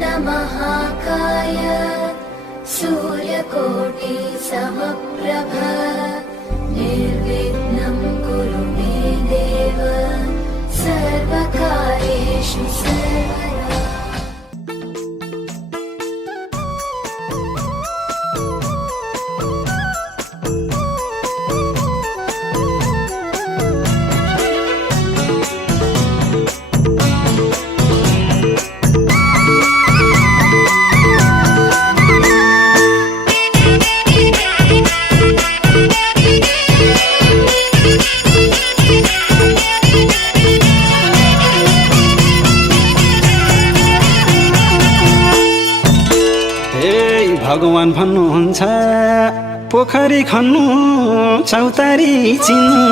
महाकाय सूर्यकोटि समप्रभ निर्विघ्नं कुरु मे देव सर्वकार्येषु सर्वदा। भगवान भन्नुहुन्छ पोखरी खन्नु चौतारी चिन्नु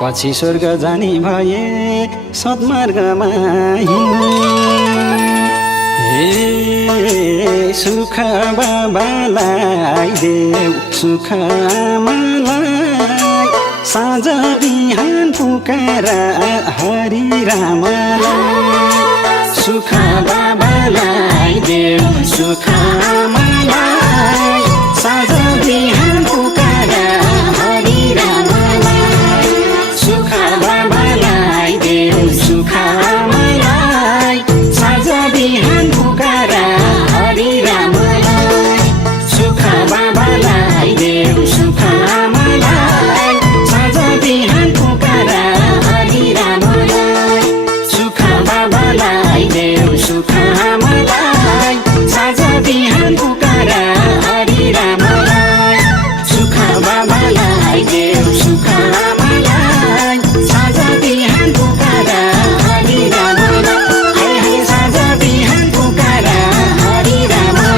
पछि स्वर्ग जाने भए सद्मार्गमा हिँड्नु। हे सुख बाबालाई देऊ सुख आमालाई साँझ बिहान पुकार हरि रामलाई सुख बाबालाई देऊ सुख आमालाई साँझ बिहान पुकार हरि रामलाई सुख बाबालाई देऊ सुख आमालाई साँझ बिहान पुकार हरि रामलाई सुख बाबालाई देऊ सुख आमालाई साँझ बिहान पुकार हरि रामलाई सुख बाबालाई देऊ सुख आमालाई साँझ बिहान पुकार हरि रामलाई सुख बाबालाई देऊ सुख आमालाई साँझ बिहान पुकार हरि रामलाई हे साँझ बिहान पुकार हरि रामलाई।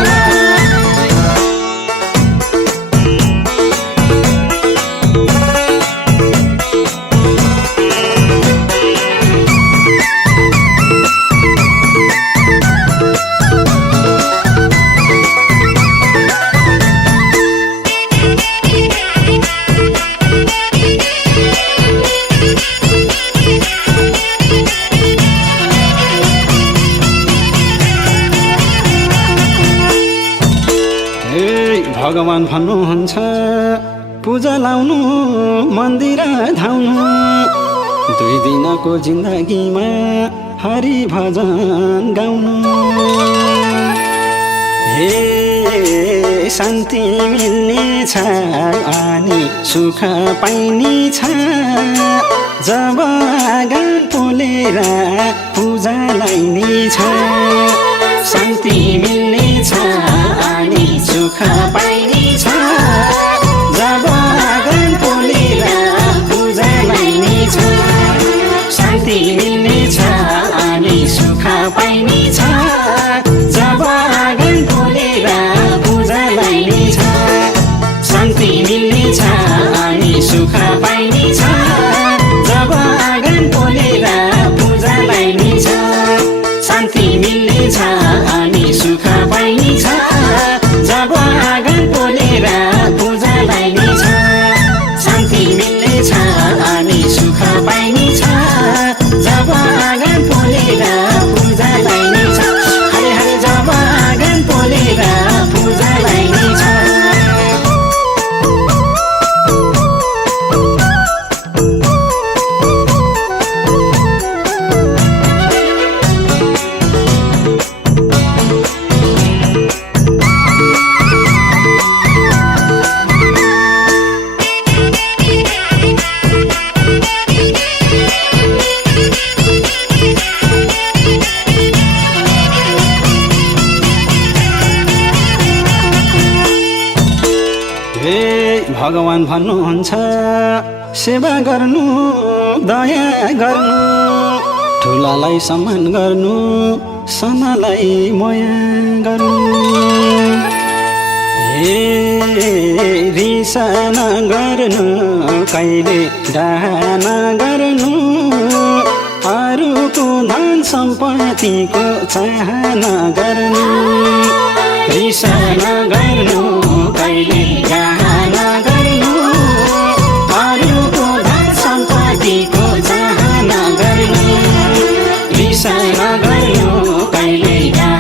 भगवान भन्नुहुन्छ पूजा लाउनु मन्दिर धाउनु 2 दिनको जिन्दगीमा हरि भजन गाउनु। हे शान्ति मिल्नेछ अनि सुख पाइनेछ जब आँगन पोलेर पूजा लाइनेछ शान्ति मिल्नेछ अनि सुख पाइनेछ जब आँगन पोलेर पूजा लाइनेछ शान्ति मिल्नेछ अनि सुख पाइनेछ जब आँगन पोलेर पूजा लाइनेछ शान्ति मिल्नेछ अनि सुख पाइनेछ जब आँगन पोलेर पूजा लाइनेछ शान्ति मिल्नेछ अनि सुख पाइनेछ जब आँगन पोलेर पूजा लाइनेछ शान्ति मिल्नेछ अनि सुख पाइनेछ जब आँगन पोलेर पूजा लाइनेछ हरे हरे जब आँगन पोलेर पूजा लाइनेछ। भगवान भन्नुहुन्छ सेवा गर्नु दया गर्नु ठुलालाई सम्मान गर्नु सानालाई माया गर्नु। हे रिस नगर्नु कहिले डाह नगर्नु अरूको धन सम्पत्तिको चाहना गर्नु रिस नगर्नु कहिले डाह नगर्नु अरूको धन सम्पत्तिको चाहना गर्नु रिस नगर्नु कहिले डाह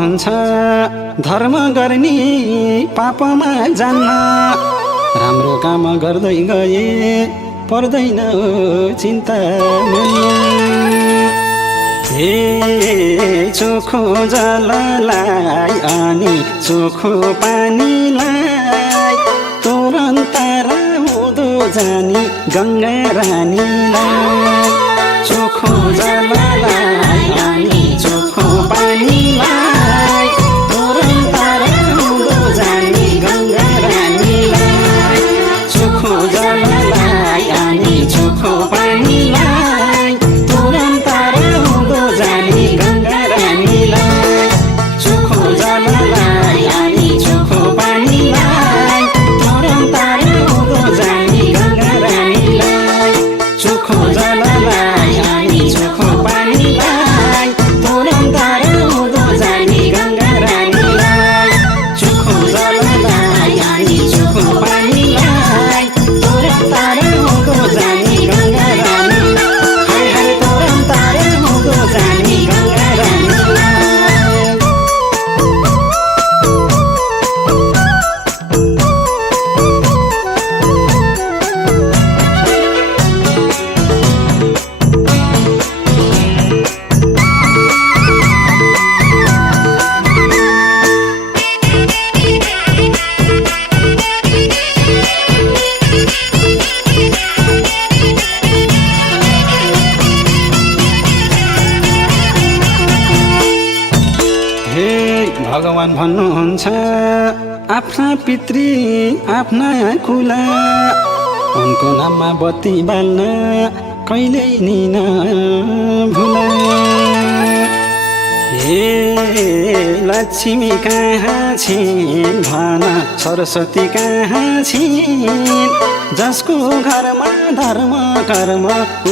भन्नुहुन्छ धर्म गर्ने पापमा जान्न, राम्रो काम गर्दै गए पर्दैन चिन्ता हे चोखो जललाई अनि चोखो पानीलाई तुरन्त हुँदो जानी गङ्गा रानीलाई, चोखो जललाई अनि चोखो पानीलाई तुरन्त हुँदो जानी गङ्गा रानीलाई, चोखो जललाई अनि चोखो पानीलाई तुरन्त हुँदो जानी गङ्गा रानीलाई, चोखो जललाई अनि चोखो पानीलाई तुरन्त हुँदो जानी गङ्गा रानीलाई, चोखो जललाई अनि चोखो पानीलाई तुरन्त हुँदो जानी गङ्गा रानीलाई, चोखो जललाई अनि चोखो पानीलाई तुरन्त हुँदो जानी गङ्गा रानीलाई, हाय हाय तुरन्त हुँदो जानी गङ्गा रानीलाई। हे भगवान भन्नुहुन्छ आफ्ना पितृ आफ्ना कुला, उनको नाममा बत्ती बाल्न कहिल्यै नि नभुला। हे लक्ष्मी कहाँ छिन् भन सरस्वती कहाँ छिन्, जसको घरमा धर्म कर्म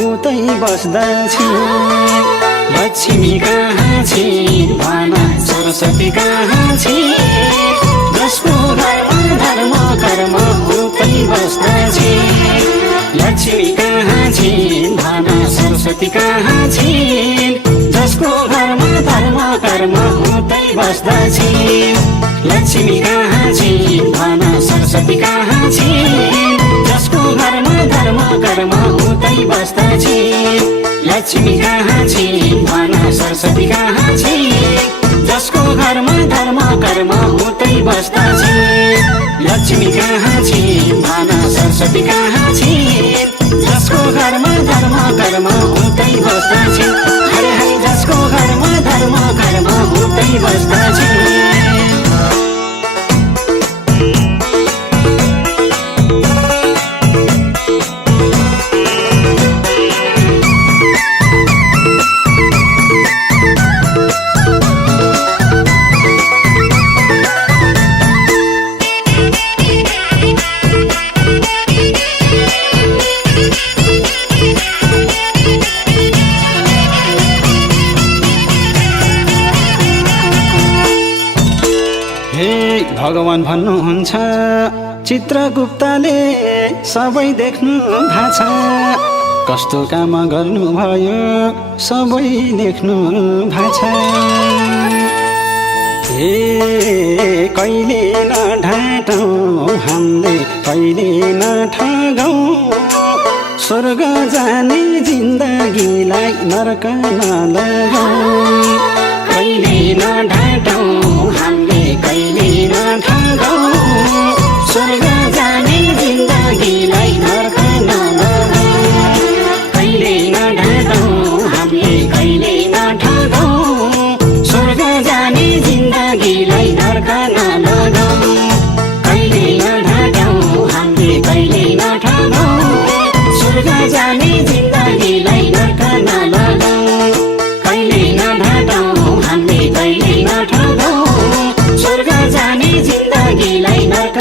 उतै बस्दछिन्, लक्ष्मी कहाँ छिन् भन सरस्वती कहाँ छिन्, जसको घरमा धर्म कर्म उतै बस्दछिन्, लक्ष्मी कहाँ छिन् भन सरस्वती कहाँ छिन्, जसको घरमा धर्म कर्म उतै बस्दछिन्, लक्ष्मी कहाँ छिन् भन सरस्वती कहाँ छिन्, जसको घरमा धर्म कर्म उतै बस्दछिन्, लक्ष्मी कहाँ छिन् भन सरस्वती कहाँ छिन्, जसको घरमा धर्म कर्म उतै बस्दछिन्, लक्ष्मी कहाँ छिन् भन सरस्वती कहाँ छिन्, जसको घरमा धर्म कर्म उतै बस्दछिन्, हरे हरे जसको घरमा धर्म कर्म उतै बस्दछिन्। भगवान भन्नुहुन्छ चित्रगुप्तले सबै देख्नु भाछ, कस्तो काम गर्नुभयो सबै लेख्नु भाछ। हे कहिले नढाँटौँ हामीले कहिले नठगौँ, स्वर्ग जाने जिन्दगीलाई नर्क नलगाउँ, कहिले नढाँटौँ हामीले कहिले नठगौँ, स्वर्ग जाने जिन्दगीलाई नर्क नलगाउँ, कहिले नढाँटौँ हामीले कहिले नठगौँ, स्वर्ग जाने जिन्दगीलाई नर्क नलगाउँ, कहिले नढाँटौँ हामीले कहिले नठगौँ, स्वर्ग जाने जिन्दगीलाई नर्क नलगाउँ, कहिले नढाँटौँ हामीले कहिले नठगौँ, स्वर्ग जाने जिन्दगीलाई नर्क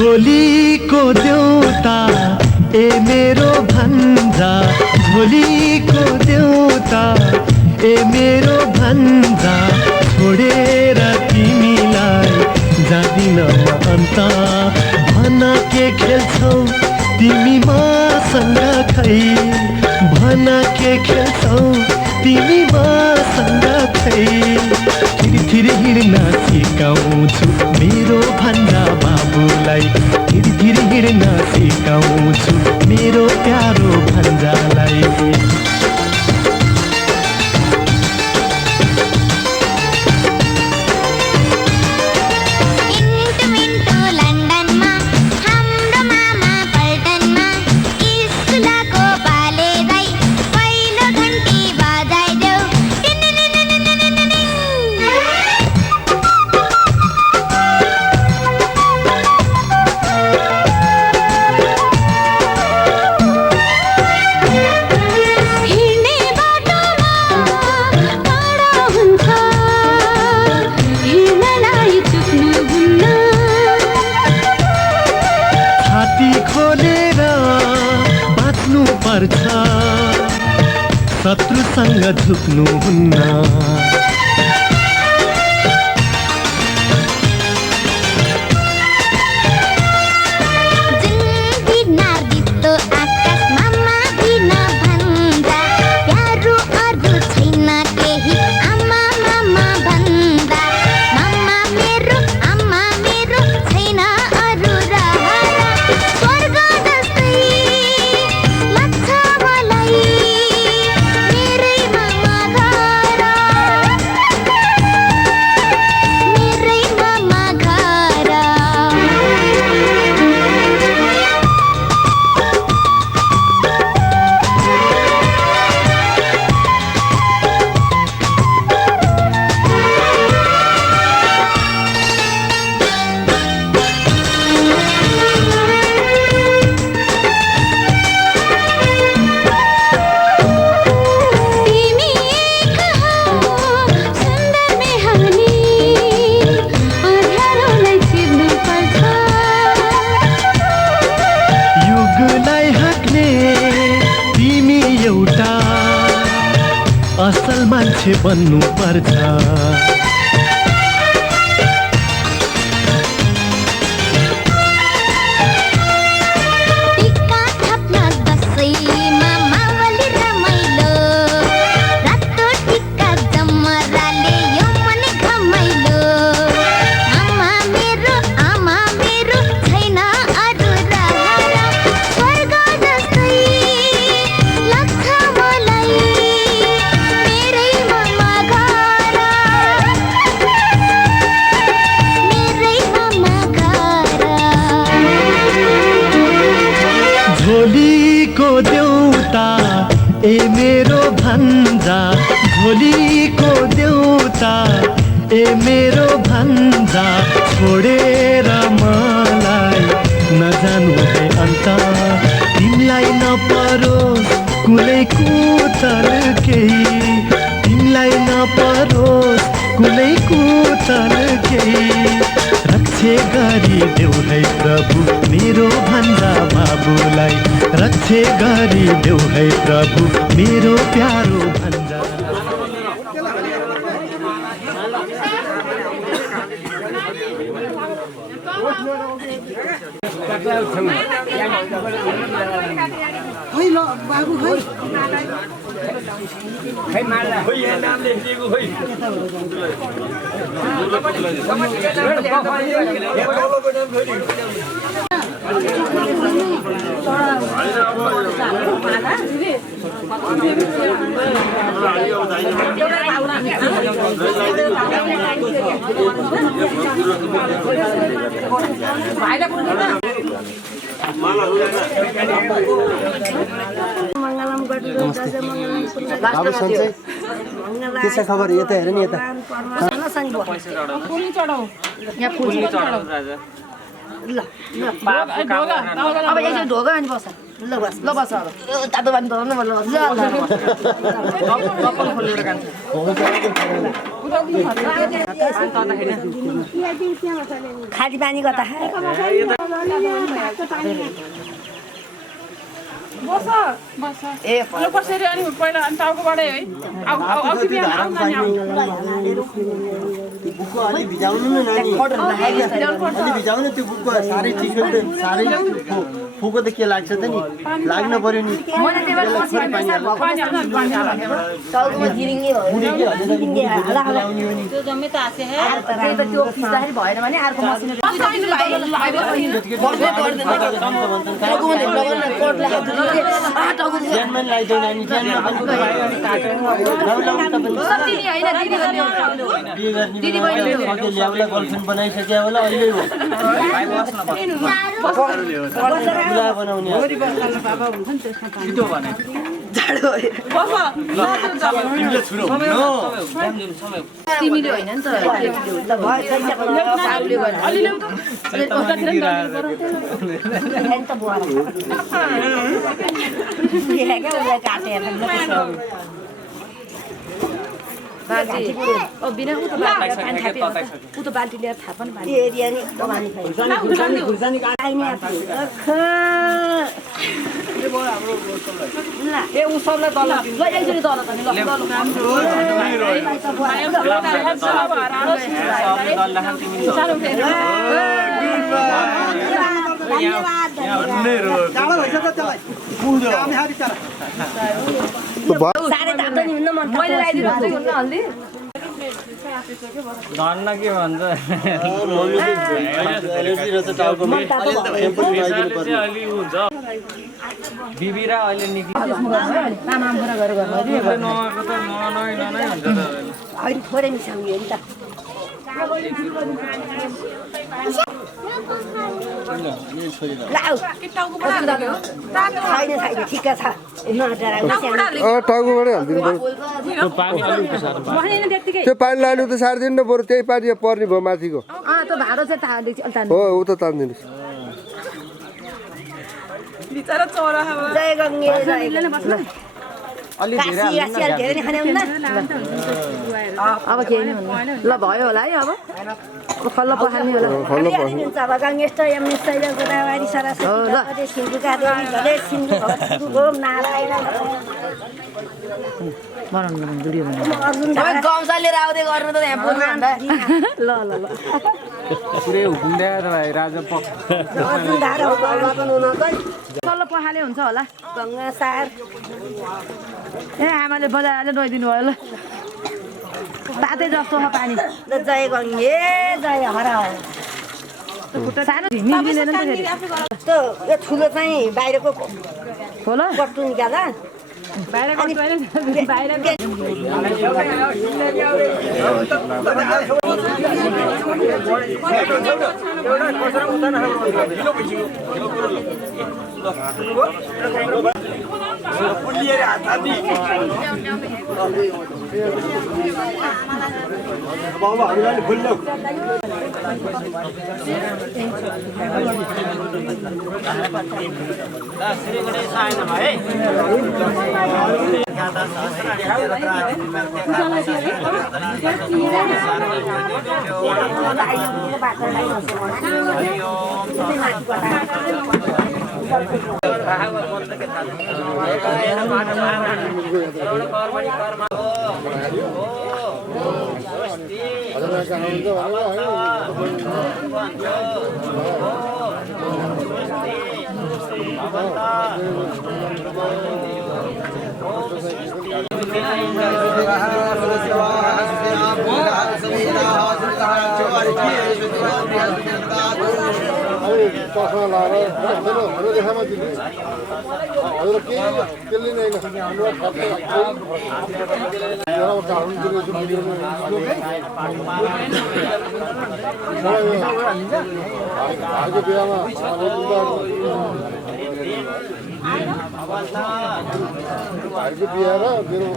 झोलीको देउता ए मेरो भन्जा झोलीको देउता ए मेरो भन्जा छोडेर तिमीलाई जादिन म अन्त भन के खेल्छौ तिमी मसँग खै भन के खेल्छौ तिमी मसँग खै थिरी हिँड्न सिकाउँछु मेरो भन्दा बाबुलाई थिरी हिँड्न सिकाउँछु मेरो प्यारो भन्जालाई शत्रुसँग झुक्नुहुन्न असल मान्छे बन्नु पर्छ झोलीको देउता ए मेरो भन्जा झोलीको देउता ए मेरो भन्जा छोडेर मलाई नजानु है अन्त तिमीलाई नपरोस् कुनै कुतल केही तिमीलाई नपरोस् कुनै कुतल केही रक्षे गरी देऊ है प्रभु मेरो भन्जा बाबुलाई रक्षे गरी देऊ है प्रभु मेरो प्यारो भन्जा खै ल बाबु खै खै माल्ला खै यहाँ नाम लेखिएको खै मङ्गलम गडुरो जज मङ्गलम सुन्दर बाबु सन्चै के छ खबर यता हेर नि यता फुल चढाउ यहाँ फुल चढाउ राजा ल ल अब यसो ढोगा अनि बस ल बस ल बस अब तातो पानी धर्नु ल बस कपाल खोलेर कान्छ खाली पानी कता बस बस ए ल कसरी अनि पहिला अनि टाउकोबाटै है अघि बिहान आउन नि बुकको अलि भिजाउनु न नानी अलि भिजाउनु त्यो बुकको साह्रै चिसो त साह्रै फुको त के लाग्छ त नि लाग्न पर्यो नि मलाई त्यही भएर पछि पानी हाल्न टाउकोमा गिरिङ्गे हो त्यो जम्मै त आसे हे त्यो पिस्दाखेरि भएन भने अर्को मसिनो ज्यानमा लगाइदेऊ नानी ज्यानमा पनि बिहे गर्ने ल्याउला गर्लफ्रेन्ड बनाइसक्यो होला अहिले हो बुला बनाउने छिटो भने तिमीले होइन नि त बिना उ त बाल्टी ल्याएर थाहा पनि ए उसलाई तल एकचोटि तल धन्न के भन्छ अलि हुन्छ बिबी र अहिले निक्लिन्छ अहिले थोरै मिसाउने नि त ठिक्क छ टाउकोबाटै हालिदिनु त्यो पानी लानु त सारिदिनु न बरु त्यही पानी पर्ने भयो माथिको त्यो भाडो चाहिँ हो ऊ त तानिदिनुहोस् जय गङ्गे अब केही नै हुन्न ल भयो होला है अब खल्ल पखाल्ने होला गौशाले आउँदै गर्नु त यहाँ ल ल ल पुरै हुकुन्डा भाइ राजा सल्लो पखाले हुन्छ होला गङ्गा सार ए आमाले बजाएर नुहाइदिनु भयो ल तातै जस्तो छ पानी जय गङ्गे जय हर सानो मिल्दैन नि त यो ठुलो चाहिँ बाहिरको हो ल कट्टु निकाल्दा चस्मा लाएर हाम्रो देखामा दिने हजुर केही त्यसले नै अर्को बिहामा भाइको बिहा र मेरो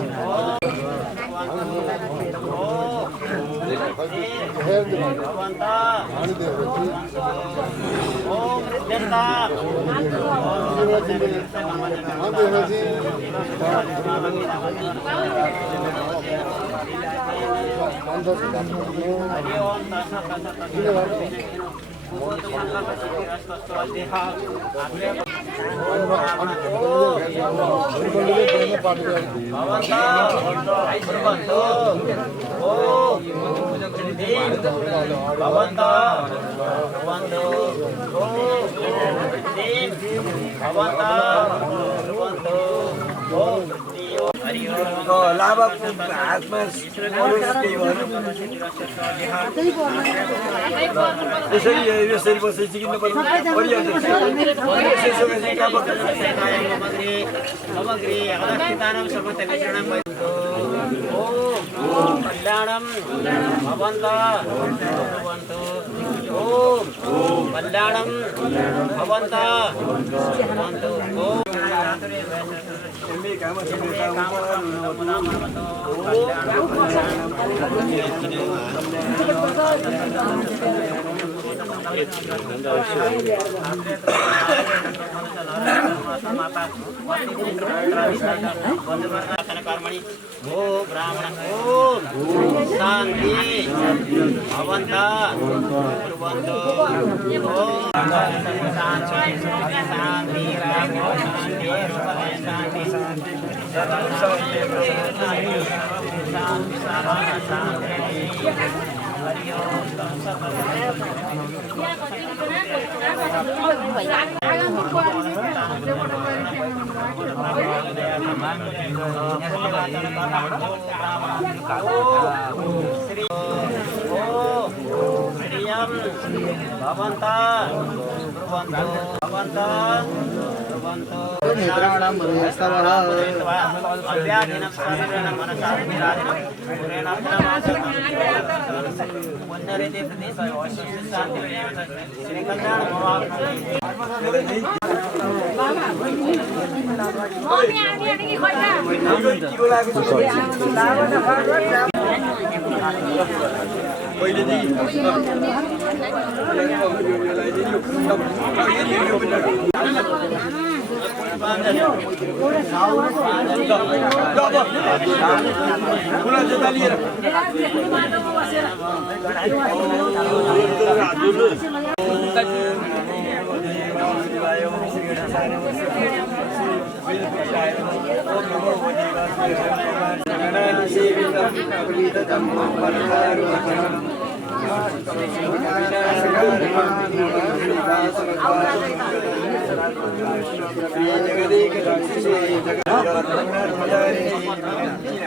लाभाको हातमा यसरी बसेर सिकिनु पर्छ कल्याणम भवन्त ओम कल्याणम भवन्त कर्मणि ओ ब्राह्मण ओम शांति भवन्त कुर्वन्तु ओम शांति शांति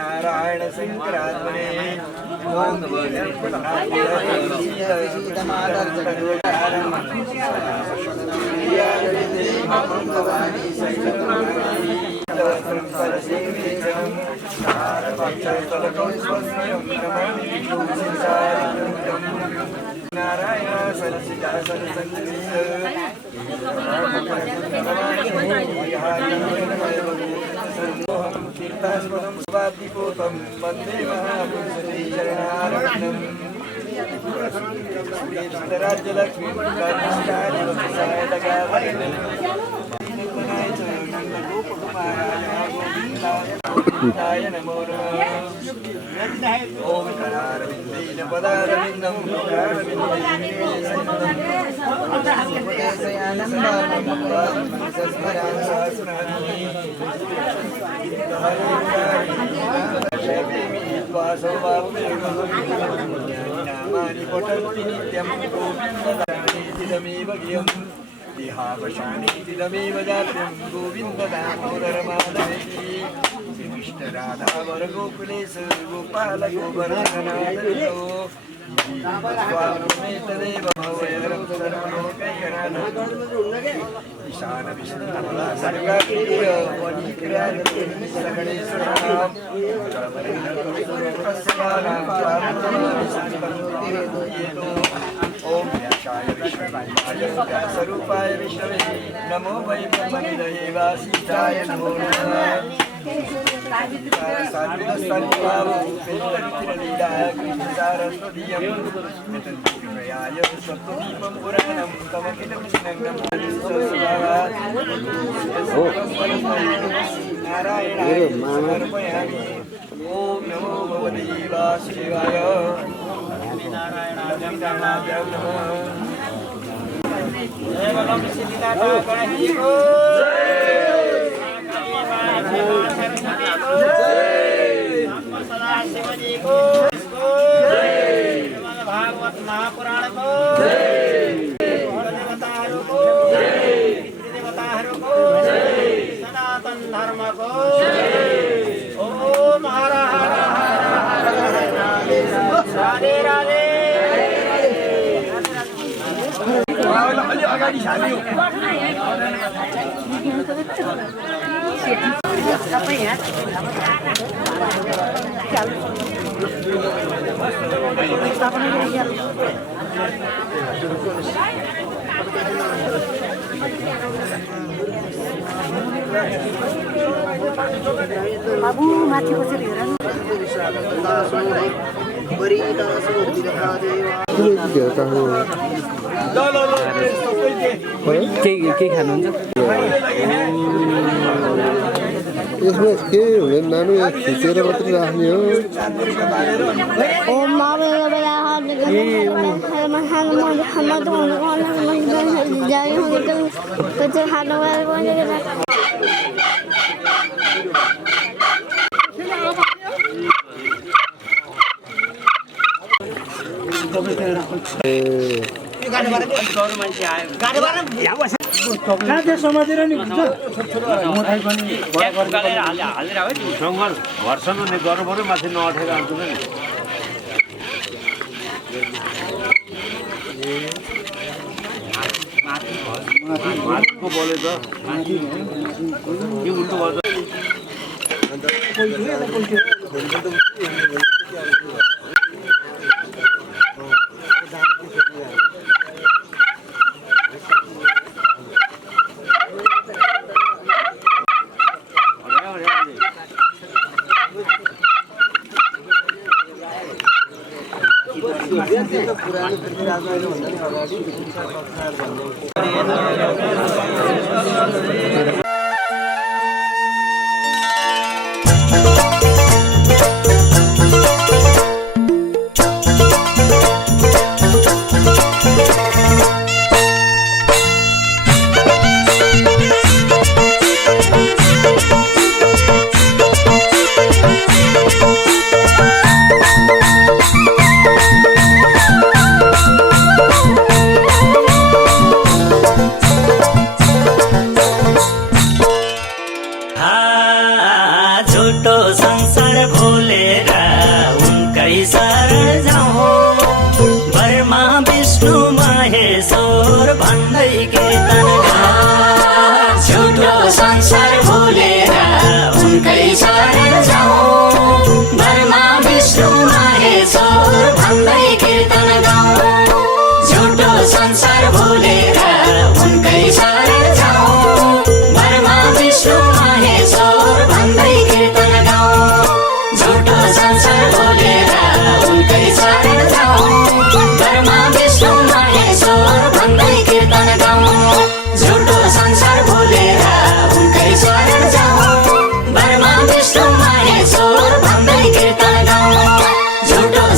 नारायण शंकरात्मने नारायण सरसिजा तीर्थास्पदं स्वादिपोतं वन्दे महापुरुषशरणं राज्यलक्ष्मी नमो ओम करारविंदेन पदारविंदं नामानि पठन्ति नित्यं गोविन्दमेव गियम् देहावशानितिदमेव जातं गोविन्ददामोदरमाधवेति कृष्णराधावरगोकुलेश गोपालगोवर्धनादयो स्वामेतदेव भवयरं सर्वलोकैकनाथं ईशानविष्णुमला सर्गाप्रिय वनीक्रियागणेश्वराम् ओम व्यासाय विष्णुपाय स्वरूपाय विष्णवे नमो वै ब्रह्मनिधये वासिष्ठाय नमो नमः साधुदस्तन्भावो कृष्णलीला कृष्णसारस्वतीयं कृपयाय सत्त्वदीपं पुराणं तमखिलं स्नग्नं नारायणाय समर्पयामि ओम नमो भगवते वासुदेवाय भागवत महापुराण को देवताहरूको सनातन धर्म को ओम हर हर राधे राधे अगाडि साल्यो बाबु माथि बसेर हेर के खानुहुन्छ यसमा के हुँदैन नानु यहाँ खिचेर मात्रै राख्ने हो समातेर नि हुन्छ मोठाइ पनि हालेर हो जङ्गल घरसँग गर्नु पर्यो माथि नअठेर आउँछ नि माथिको बोले त के उल्टो गर्छ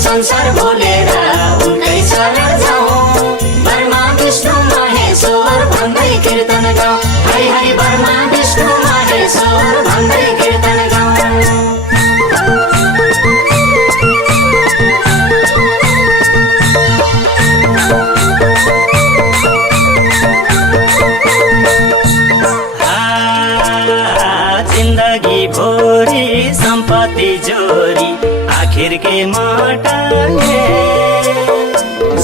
संसार भोलेर उनकै शरण जाऊ बर्मा विष्णु महेश्वर भन्दै कीर्तन गाऊ हरि हरि बर्मा विष्णु महेश्वर भन्दै कीर्तन गाऊ आखिर के मटाए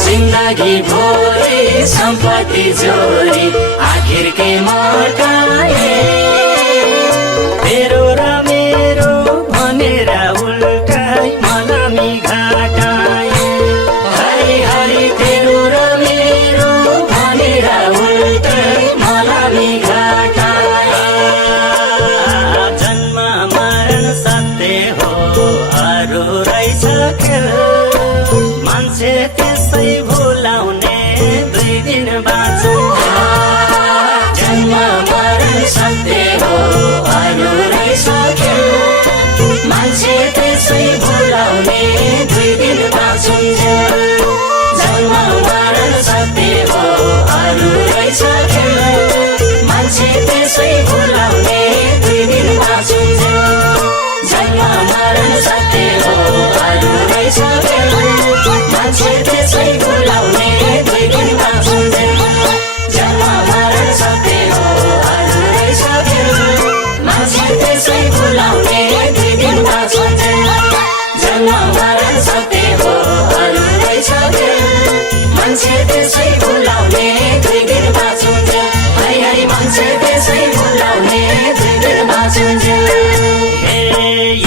जिन्दगी भोरे सम्पत्ति जोरी आखिर के मटाए तेरो र मेरो भनेर उल्टाई मलामी घाटाए हरि हरि तेरो र मेरो भनेर उल्टाई मलामी घाटाए जन्म मरण सत्य हो अरू रहेछ खेल मान्छे त्यसै भुलाउने 2 दिन बाँचौँ जन्म मरण सत्य हो अरू रहेछ खेल मान्छे त्यसै भुलाउने 2 दिन बाँचौँ जन्म मरण सत्य हो अरू रहेछ खेल मान्छे त्यसै भुलाउने 2 दिन बाँचौँ जन्म मरण सत्य हो अरू रहेछ खेल मान्छे त्यसै भुलाउने 2 दिन बाँचौँ जन्म मरण सत्य हो अरू रहेछ खेल मान्छे त्यसै भुलाउने 2 दिन बाँचौँ जन्म मरण सत्य हो अरू रहेछ खेल मान्छे त्यसै भुलाउने 2 दिन बाँचौँ हरि हरि मान्छे त्यसै भुलाउने 2 दिन बाँचौँ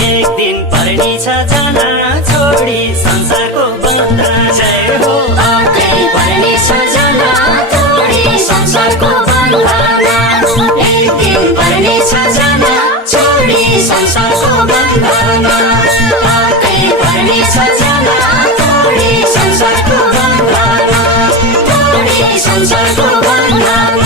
एक दिन पर्ने छ जाना छोडी संसारको बन्धन जय हो अर्कै पर्ने छ जाना छोडी संसारको बन्धन एक दिन पर्ने छ जाना छोडी संसारको बन्धन अर्कै पर्ने छ जाना छोडी संसारको बन्धन छोडी संसारको बन्धन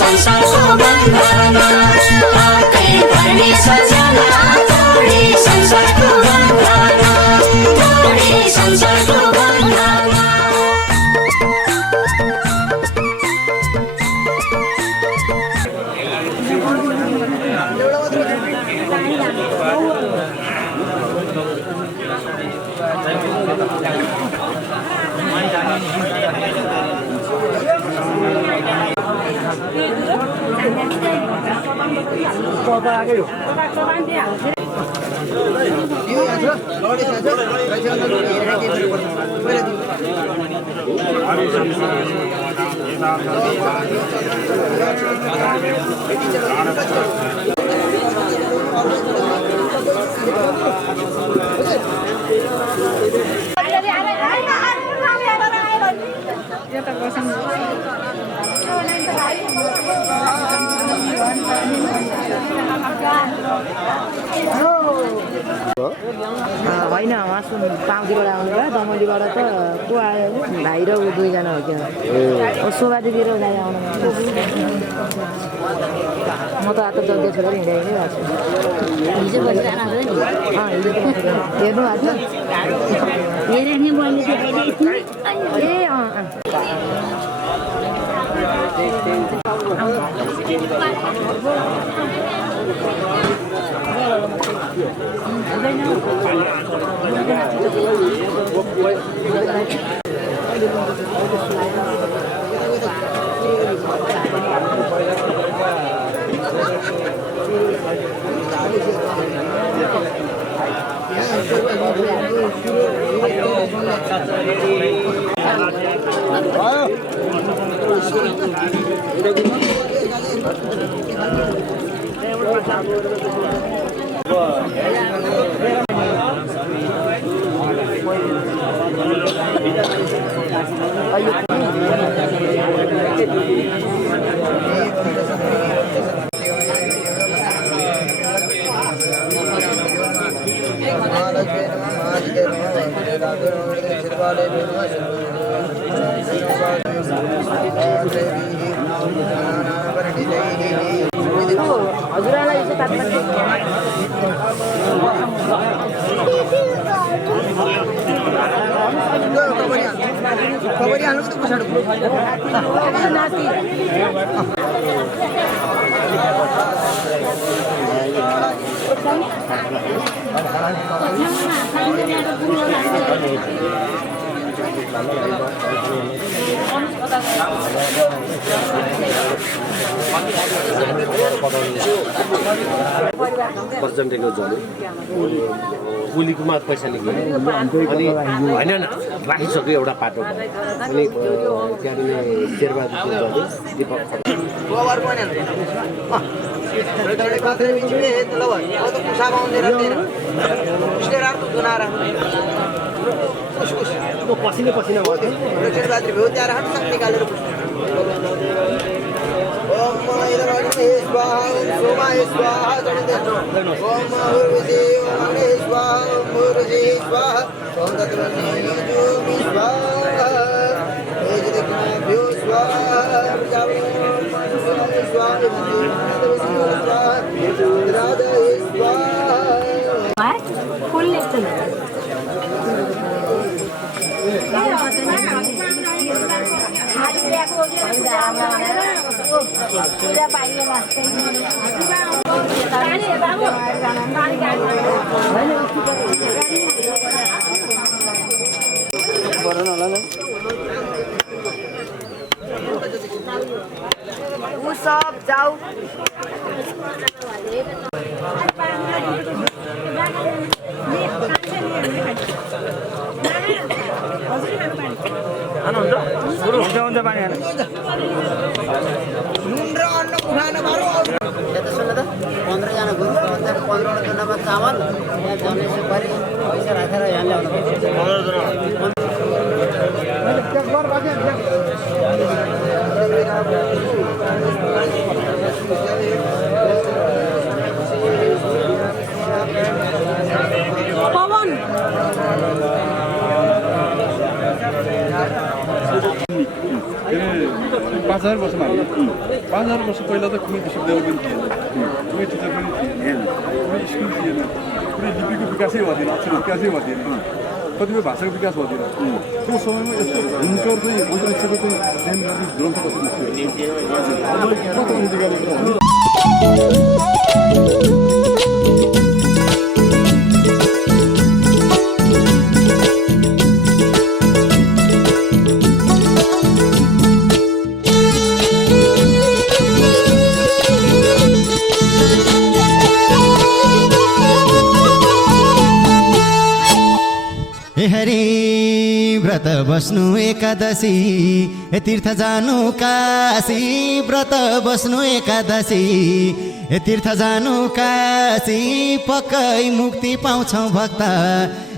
संसारको बन्धन अर्कै पर्ने छ जाना छोडी संसारको बन्धन छोडी संसारको बन्धन होइन उहाँ सुन पाउँदीबाट आउनुभयो दमलीबाट त को आयो भाइ र ऊ दुईजना हो क्या शोभा दिदी र दाइ आउनु म त आएको जग्गा छोडेर हिँडेको छु हिजो बसिरहनु हुन्छ नि हेर्नु आज हेरेँ नि मैले देखाइदिएको थिएँ हजुरलाई यसो तात्पर्य खबरी हाल्नु त पछाडि नाति पर्सेन्टेजको झन् गोलीकोमा पैसा लिएको अनि होइन न राखिसक्यो एउटा पाटो अनि त्यहाँनिर शेरबहादुरको दीपक पसिना पसिना भयो निकालेर सब जाऊ जना गुरु 15 जनामा चामल यहाँ जने सुपारी पैसा राखेर यहाँ ल्याउनु 5000 वर्षमा 5000 वर्ष पहिला त कुनै विश्वविद्यालय पनि थिएन कुनै टिचर पनि थिएन कुनै स्कुल थिएन कुनै लिपिको विकासै भएन अक्षर विकासै भएन कतिपय भाषाको विकास भएन त्यो समयमा यस्तो भयङ्कर चाहिँ अन्तरिक्षको चाहिँ अध्ययन गर्ने ग्रन्थ कति निस्क्यो हरे व्रत बस्नु एकादशी तीर्थ जानु काशी व्रत बस्नु एकादशी तीर्थ जानु काशी पक्कै मुक्ति पाउँछौ भक्त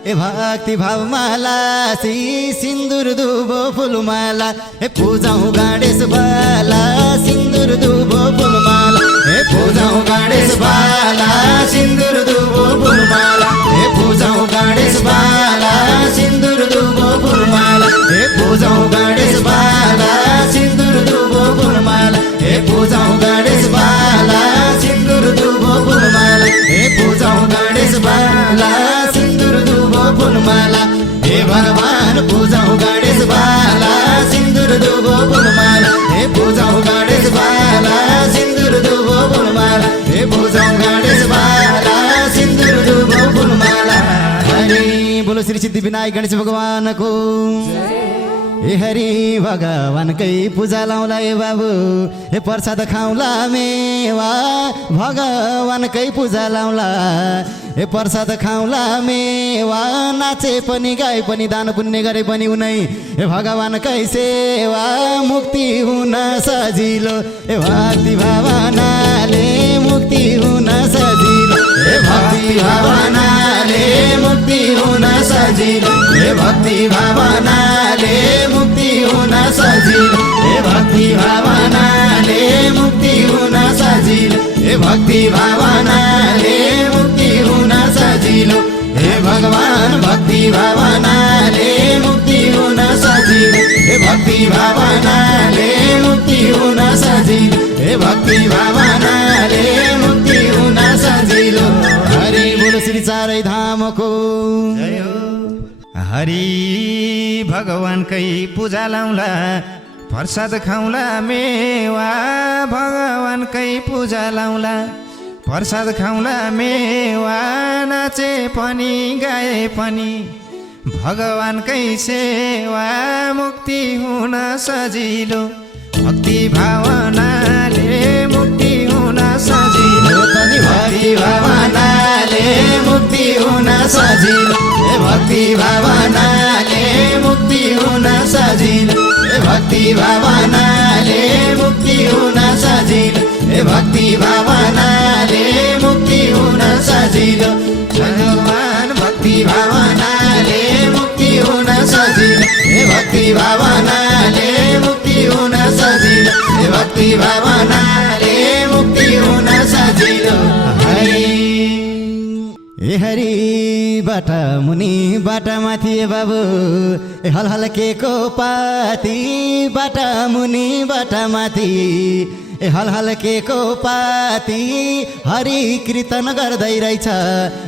ए भक्ति भावमाला सिन्दुर दुबो फुलमाला ए पूजाउ गणेश बाला सिन्दुर दुबो फुलमाला ए पूजाउ गणेश बाला सिन्दुर दुबो फुलमाला ए पूजाउ गणेश बाला सिन्दुर दुबो फुलमाला ए पूजाउ गणेश बाला सिन्दुर दुबो फुलमाला ए पूजाउ गणेश बाला सिन्दुर दुबो फुलमाला ए पूजाउ भगवान पूजाऊ गणेश बाला सिन्दुर दुबो फुलमाला हे पूजाऊ गणेश बाला सिन्दुर दुबो फुलमाला हे पूजाऊ गणेश बाला सिन्दुर दुबो फुलमाला हरि बोलो श्री सिद्धि विनायक गणेश भगवान को ए हरि भगवानकै पूजा लाउँला ए बाबु हे प्रसाद खाउँला मेवा भगवानकै पूजा लाउँला हे प्रसाद खाउँला मेवा नाचे पनि गाए पनि दान पुण्य गरे पनि उनै हे भगवानकै सेवा मुक्ति हुन सजिलो हे भक्ति भावनाले मुक्ति हुन सजिलो हे भक्ति भावनाले मुक्ति हुन सजिलो हे भक्ति भावनाले मुक्ति हुन सजिलो हे भक्ति भावनाले मुक्ति हुन सजिलो हे भक्ति भावनाले मुक्ति हुन सजिलो हे भगवान भक्ति भावनाले मुक्ति हुन सजिलो हे भक्ति भावनाले मुक्ति हुन सजिलो हे भक्ति भावनाले मुक्ति हुन सजिलो हरि बोलो श्री चारै धामको जय हो हरि भगवानकै पूजा लाउँला प्रसाद खाउँला मेवा भगवानकै पूजा लाउँला प्रसाद खाउँला मेवा नाचे पनि गाए पनि भगवानकै सेवा मुक्ति हुन सजिलो भक्ति भावनाले मुक्ति हुन सजिलो भक्ति भावनाले मुक्ति हुन सजिलो हे भक्ति भावनाले मुक्ति हुन सजिलो हे भक्ति भावनाले मुक्ति हुन सजिलो हे भक्ति भावनाले मुक्ति हुन सजिलो भगवान भक्ति भावनाले मुक्ति हुन सजिलो हे भक्ति भावनाले मुक्ति हुन सजिलो हे भक्ति भावनाले मुक्ति हुन सजिलो हरि ए हरि बाटा मुनि बाटा माथि बाबु ए हल हल के को पाती बाटा मुनि बाटा माथि ए हल हल के को पाती हरि कीर्तन गर्दै रहेछ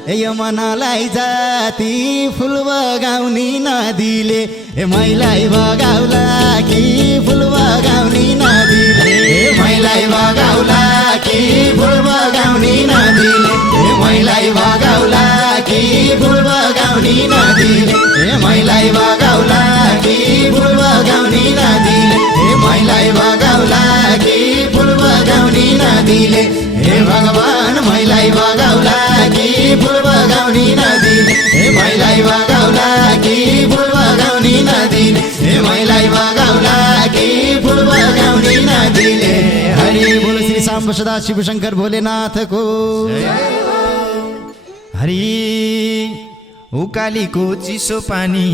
ए यो मनलाई जाति फुल बगाउने नदीले ए मैलाई बगाउला कि फुल बगाउने नदीले ए मैलाई बगाउला कि फुल बगाउने नदीले ए मैलाई बगाउला कि फुल बगाउने नदीले ए मैलाई बगाउला कि फुल बगाउने नदीले ए मैलाई बगाउला कि फुल बगाउने नदीले हे भगवान मैलाई बगाउला कि फुल बगाउने नदीले हे मैलाई बगाउला कि फुल बगाउने नदीले हे मैलाई बगाउला कि फुल बगाउने नदीले हरि बोल श्री सांब सदा शिव शंकर भोलेनाथको हरि उकालीको चिसो पानी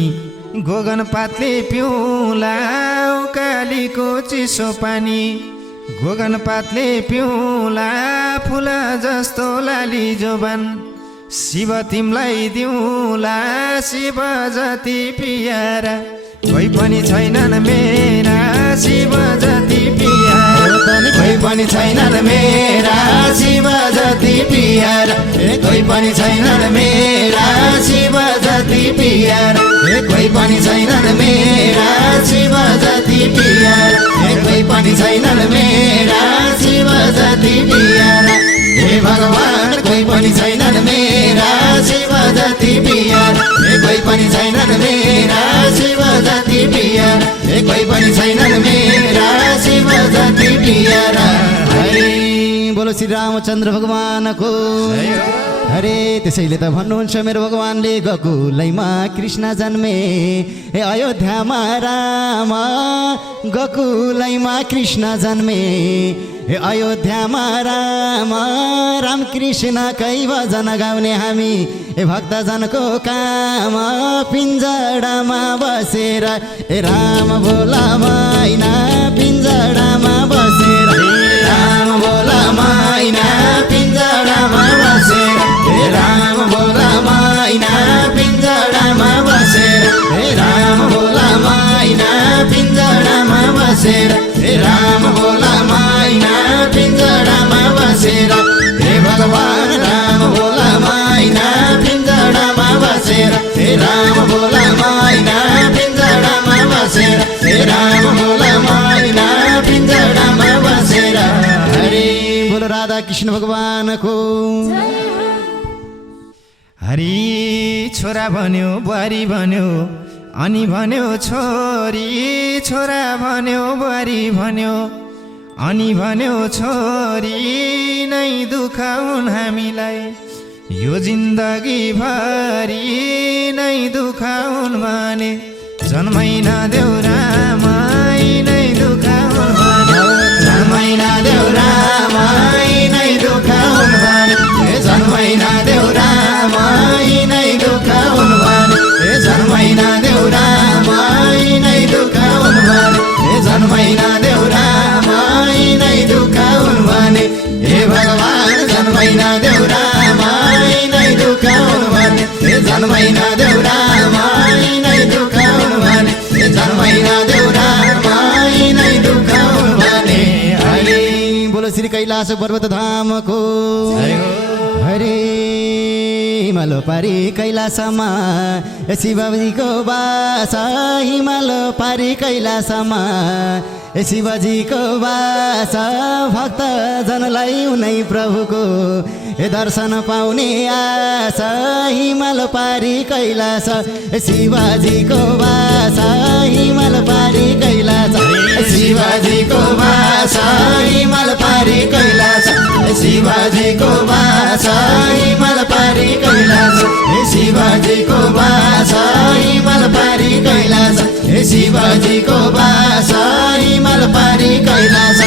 गोगन पातले पिउला उकालीको चिसो पानी गोगन पातले पिउला फुल जस्तो लाली जोबन शिव तिमलाई दिउला शिव जति पियारा कोही पनि छैनन् मेरा शिव जति पियारा कोही पनि छैनन् मेरा शिव जति पियारा कोही पनि छैनन् मेरा शिव जति पियारा कोही पनि छैनन् मेरा शिव जति पियारा कोही पनि छैनन् मेरा शिव जति पियारा हे भगवान कोही पनि छैनन् मेरा शिव जति पियारा कोही पनि छैनन् मेरा शिव जति पियारा कोही पनि छैनन् मेरा शिव जति पियारा हरि बोलो श्री रामचन्द्र भगवानको हरे त्यसैले त भन्नुहुन्छ मेरो भगवानले गोकुलैमा कृष्ण जन्मे हे अयोध्यामा राम गोकुलैमा कृष्ण जन्मे हे अयोध्यामा राम राम कृष्णकै भजन गाउने हामी हे भक्तजनको काम पिञ्जडामा बसेर हे राम बोला मैना पिञ्जडामा बसेर राम बोला मैना पिञ्जडामा बसेर हे राम बोला मैना पिञ्जडामा बसेर हे राम बोला मैना पिञ्जडामा बसेर हे राम बोला मैना पिञ्जडामा बसेर हे भगवान राम बोला मैना पिञ्जडामा बसेर हे राम बोला मैना कृष्ण भगवानको हरि छोरा भन्यो बुहारी भन्यो अनि भन्यो छोरी छोरा भन्यो बुहारी भन्यो अनि भन्यो छोरी नै दुःख हुन् हामीलाई यो जिन्दगी भरि नै दुःख हुन् भने जन्मै नदेऊ रामै नै दुःख हुन् भने जन्मै नदेऊ रामै नै दुःख हुन् भने जन्मै नदेऊ रामै नै दुःख हुन् भने जन्मै नदेऊ रामै नै दुःख हुन् भने जन्मै नदेऊ रामै नै दुःख हुन् भने हे भगवान जन्मै नदेऊ रामै नै दुःख हुन् भने जन्मै नदेऊ रामै नै दुःख हुन् भने जन्मै नदेऊ रामै नै दुःख हुन् भने हरि बोलो श्री कैलाश पर्वत धामको हरे हिमाल पारी कैलासमा शिवजीको बास हिमाल पारी कैलासमा शिवजीको बास भक्त जनलाई उनै प्रभुको दर्शन पाउने आशा हिमाल पारी कैलास शिवजीको बास हिमाल पारी कैलास शिवजीको बास हिमाल पारी कैलास शिवजीको बास हिमाल पारी कैलास शिवजीको बास हिमाल पारी कैलास शिवजीको बास हिमाल पारी कैलास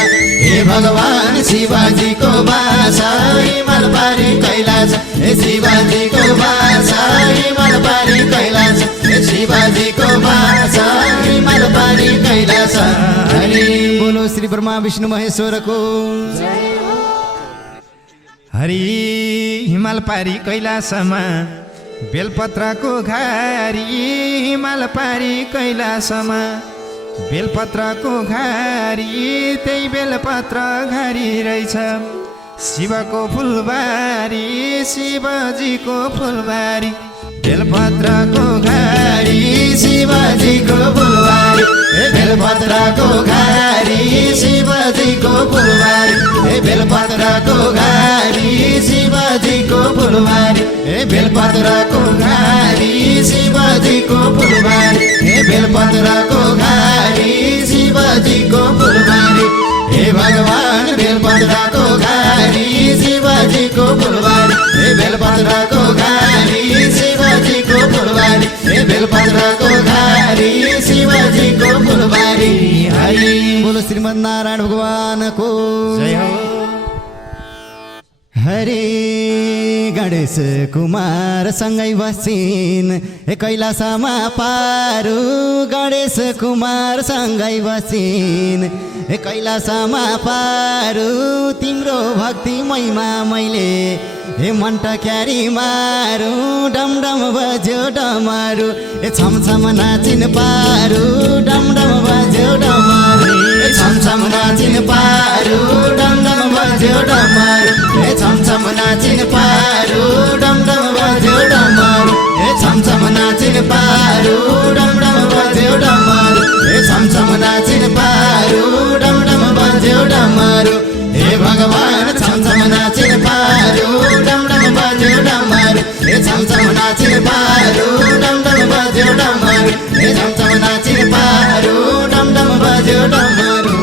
हे भगवान शिवजीको बास हिमाल पारी कैलास शिवजीको बास हिमाल पारी कैलास शिवजीको बास हिमाल पारी कैलास हरि बोलो श्री ब्रह्मा विष्णु महेश्वरको हरि हिमाल पारी कैलासमा बेलपत्रको घारी हिमाल पारी कैलासमा बेलपत्रको घारी त्यही बेलपत्र घारी रहेछ शिवको फुलबारी शिवजीको फुलबारी बेलपत्रको घारी शिवजीको फुलबारी बेलपत्रको घारी शिवजीको फुलबारी बेलपत्रको घारी शिवजीको फुलबारी बेलपत्रको घारी शिवजीको फुलबारी बेलपत्रको घारी शिवजीको फुलबारी हे भगवान बेलपत्रको घारी शिवजीको फुलबारी बेलपत्रको घारी शिवजीको फुलबारी बेलपत्रको घारी शिवजीको फुलबारी हरि बोलो श्रीमद् नारायण भगवानको जय हो हरे गणेश कुमार सँगै बसिन् कैलासमा पारू गणेश कुमार सँगै बसिन् कैलासमा पारू तिम्रो भक्ति महिमा मैले मन टक्यारी मारू डम डम बज्यो डमारू छम छम नाचिन पारू डम डम बज्यो डमारू छम छम नाचिन पारू डम डम बज्यो डमारू छम छम नाचिन पारू डम डम बज्यो डमारू छम छम नाचिन पारू डम डम बज्यो डमारू छम छम नाचिन पारू डम डम बज्यो डमारू हे भगवान छम छम नाचिन पारू डम डम बज्यो डमारू छम छम नाचिन पारू डम डम बज्यो डमारू छम छम नाचिन पारू डम डम बज्यो डमारू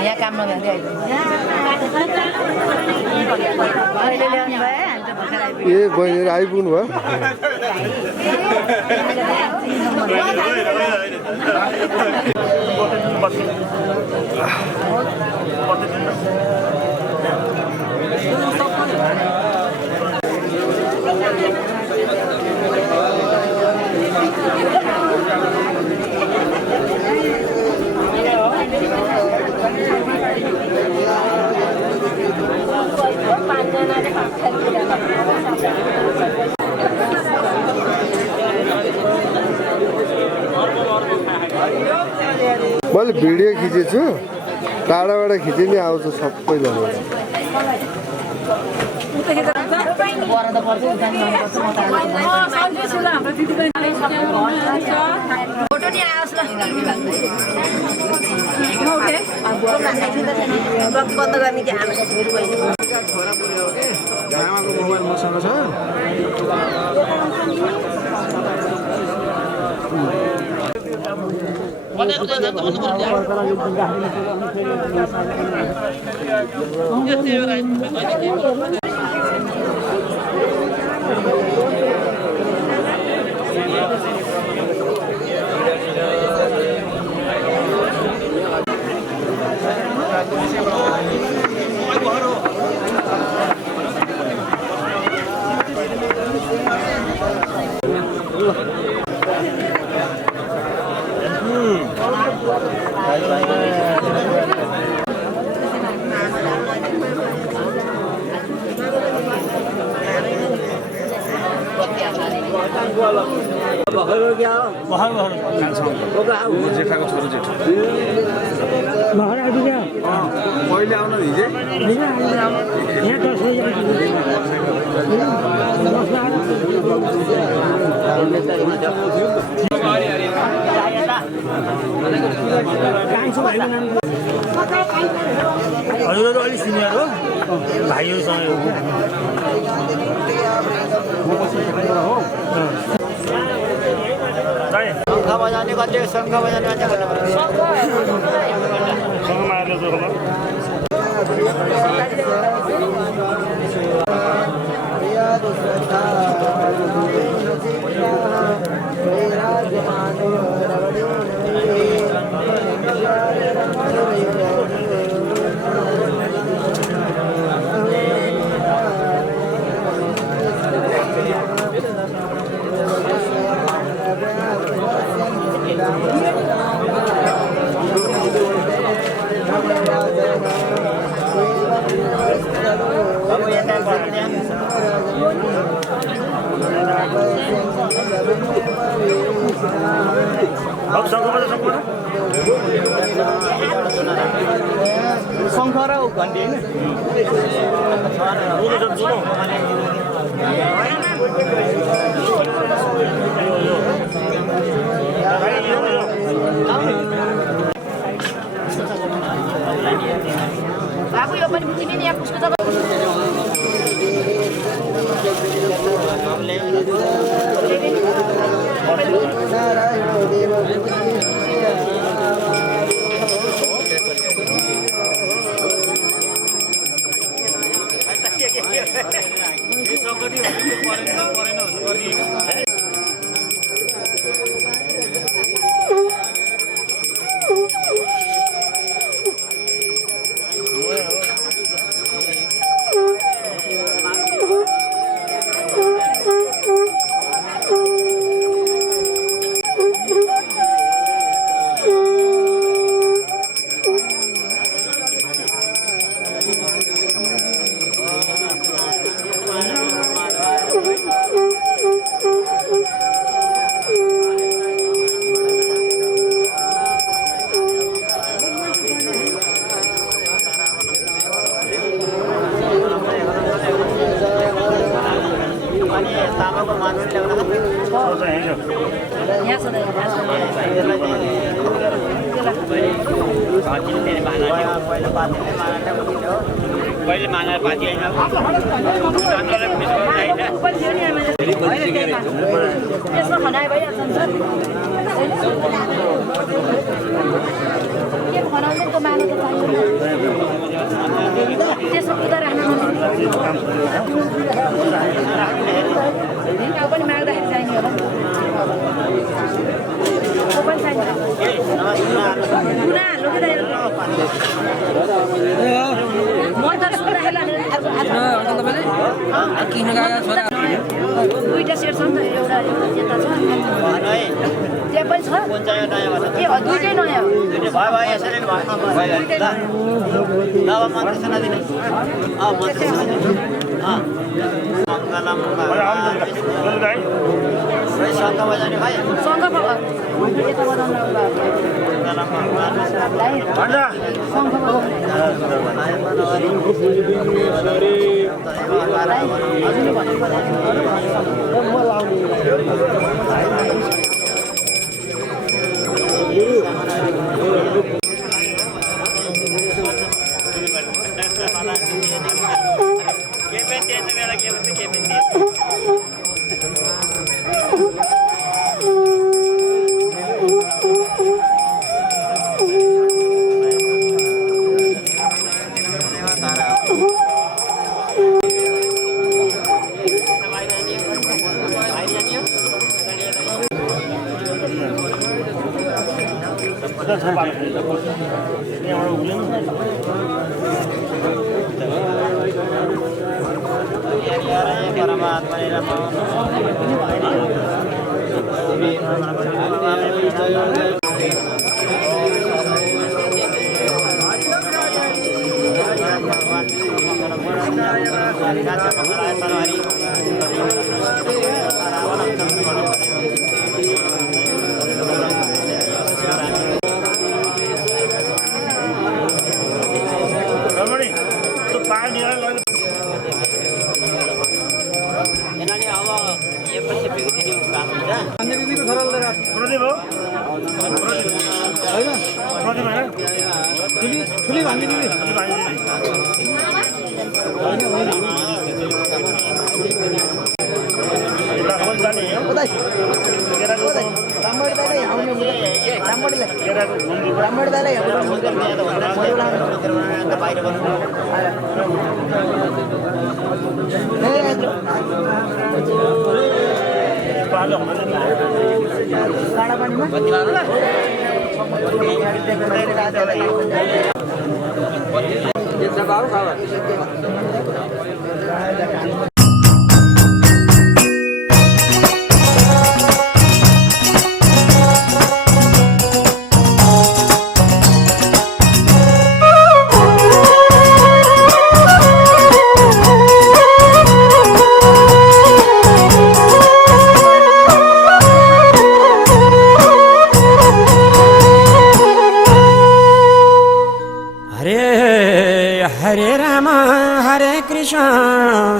यहाँ काम नभए ए बहिनीहरू आइपुग्नु भयो मैले भिडियो खिचेछु टाढाबाट खिचे नि आउँछ सबैजना आमाको मोबाइल मसँग छ जेठाको छोरो जेठा पहिले आउन हिजै हजुरहरू अलिक सिनियर हो भाइहरूसँग शङ्ख बजाउने कति शङ्ख बजाउने शङ्ख र घन्टी बाबु यो पनि बुझिने नि यहाँ पुष्को जग्गा पहिले माना पाती हैन त्यसमा खनाइ भइहाल्छ नि के खनाउनेको मानो त चाहियो त्यसमा कुदा राख्न पनि माग्दाखेरि चाहिने होला दुईटा सेट छ नि त एउटा यता छ त्यहाँ पनि छ ए दुईटै नयाँ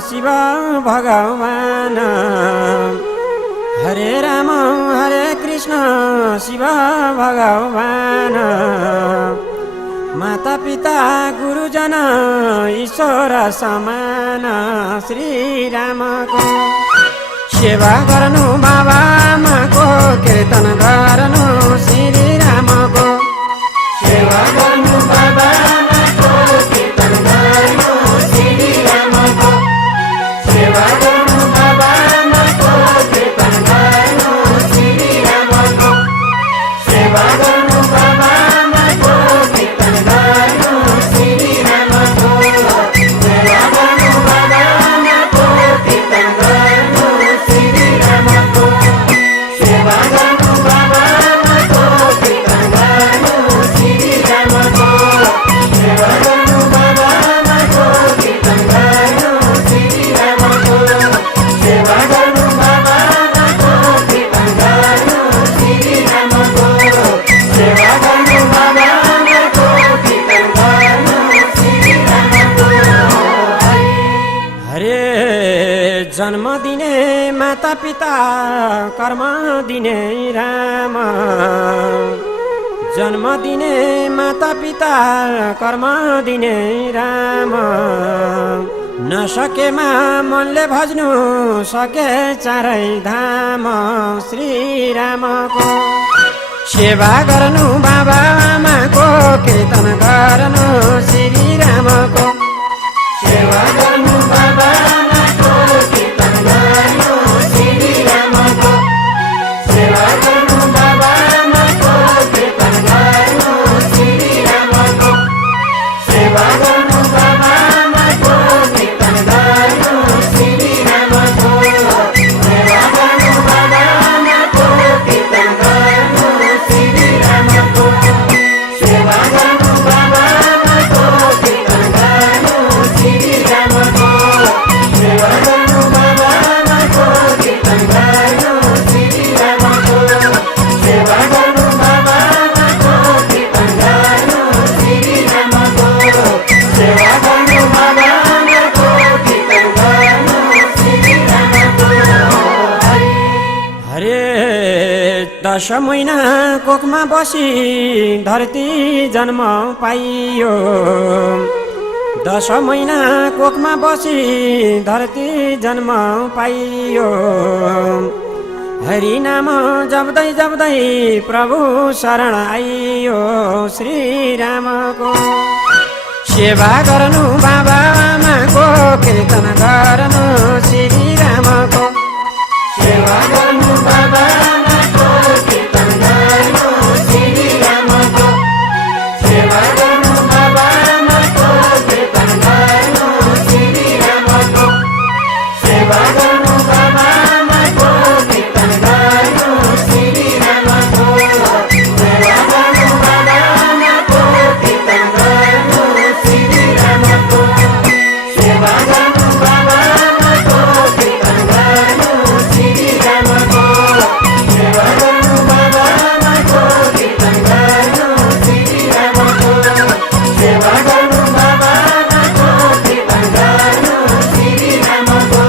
शिव भगवान हरे राम हरे कृष्ण शिव भगवान माता पिता गुरुजन ईश्वर समान श्री रामको सेवा गर्नु बाबा आमाको कीर्तन गर्नु श्री रामको सेवा गर्नु बाबा आमाको कीर्तन गर्नु श्री रामको सेवा गर्नु बाबा आमाको कीर्तन गर्नु श्री रामको सेवा गर्नु बाबा आमाको कीर्तन गर्नु श्री रामको सेवा गर्नु बाबा आमाको कीर्तन गर्नु श्री रामको सेवा गर्नु बाबा आमाको कीर्तन गर्नु श्री रामको सेवा गर्नु बाबा आमाको कीर्तन गर्नु श्री रामको सेवा गर्नु बाबा आमाको कीर्तन गर्नु श्री रामको सेवा गर्नु बाबा आमाको कीर्तन गर्नु श्री रामको हरे जन्म दिने माता पिता कर्म दिने राम जन्म दिने माता पिता कर्म दिने राम नसकेमा मनले भज्नु सके चारै धाम श्री रामको सेवा गर्नु बाबा आमाको कीर्तन गर्नु श्री रामको सेवा गर्नु बाबाको कीर्तन गर्नु श्री रामको सेवा गर्नु बाबाको कीर्तन गर्नु श्री रामको सेवा गर्नु बाबाको कीर्तन गर्नु श्री रामको सेवा गर्नु बाबाको कीर्तन गर्नु श्री रामको सेवा गर्नु बाबाको कीर्तन गर्नु श्री रामको सेवा गर्नु बाबाको कीर्तन गर्नु श्री रामको सेवा गर्नु बाबाको कीर्तन गर्नु श्री रामको सेवा गर्नु बाबाको कीर्तन गर्नु श्री रामको हरे 10 महिना कोखमा बसी धरती जन्म पाइयो 10 महिना कोखमा बसी धरती जन्म पाइयो हरि नाम जप्दै जप्दै प्रभु शरण आइयो श्री रामको सेवा गर्नु बाबा आमाको कीर्तन गर्नु श्री रामको सेवा गर्नु बाबाको कीर्तन गर्नु श्री रामको सेवा गर्नु बाबाको कीर्तन गर्नु श्री रामको सेवा गर्नु बाबाको कीर्तन गर्नु श्री रामको सेवा गर्नु बाबाको कीर्तन गर्नु श्री रामको सेवा गर्नु बाबाको कीर्तन गर्नु श्री रामको सेवा गर्नु बाबाको कीर्तन गर्नु श्री रामको सेवा गर्नु बाबाको कीर्तन गर्नु श्री रामको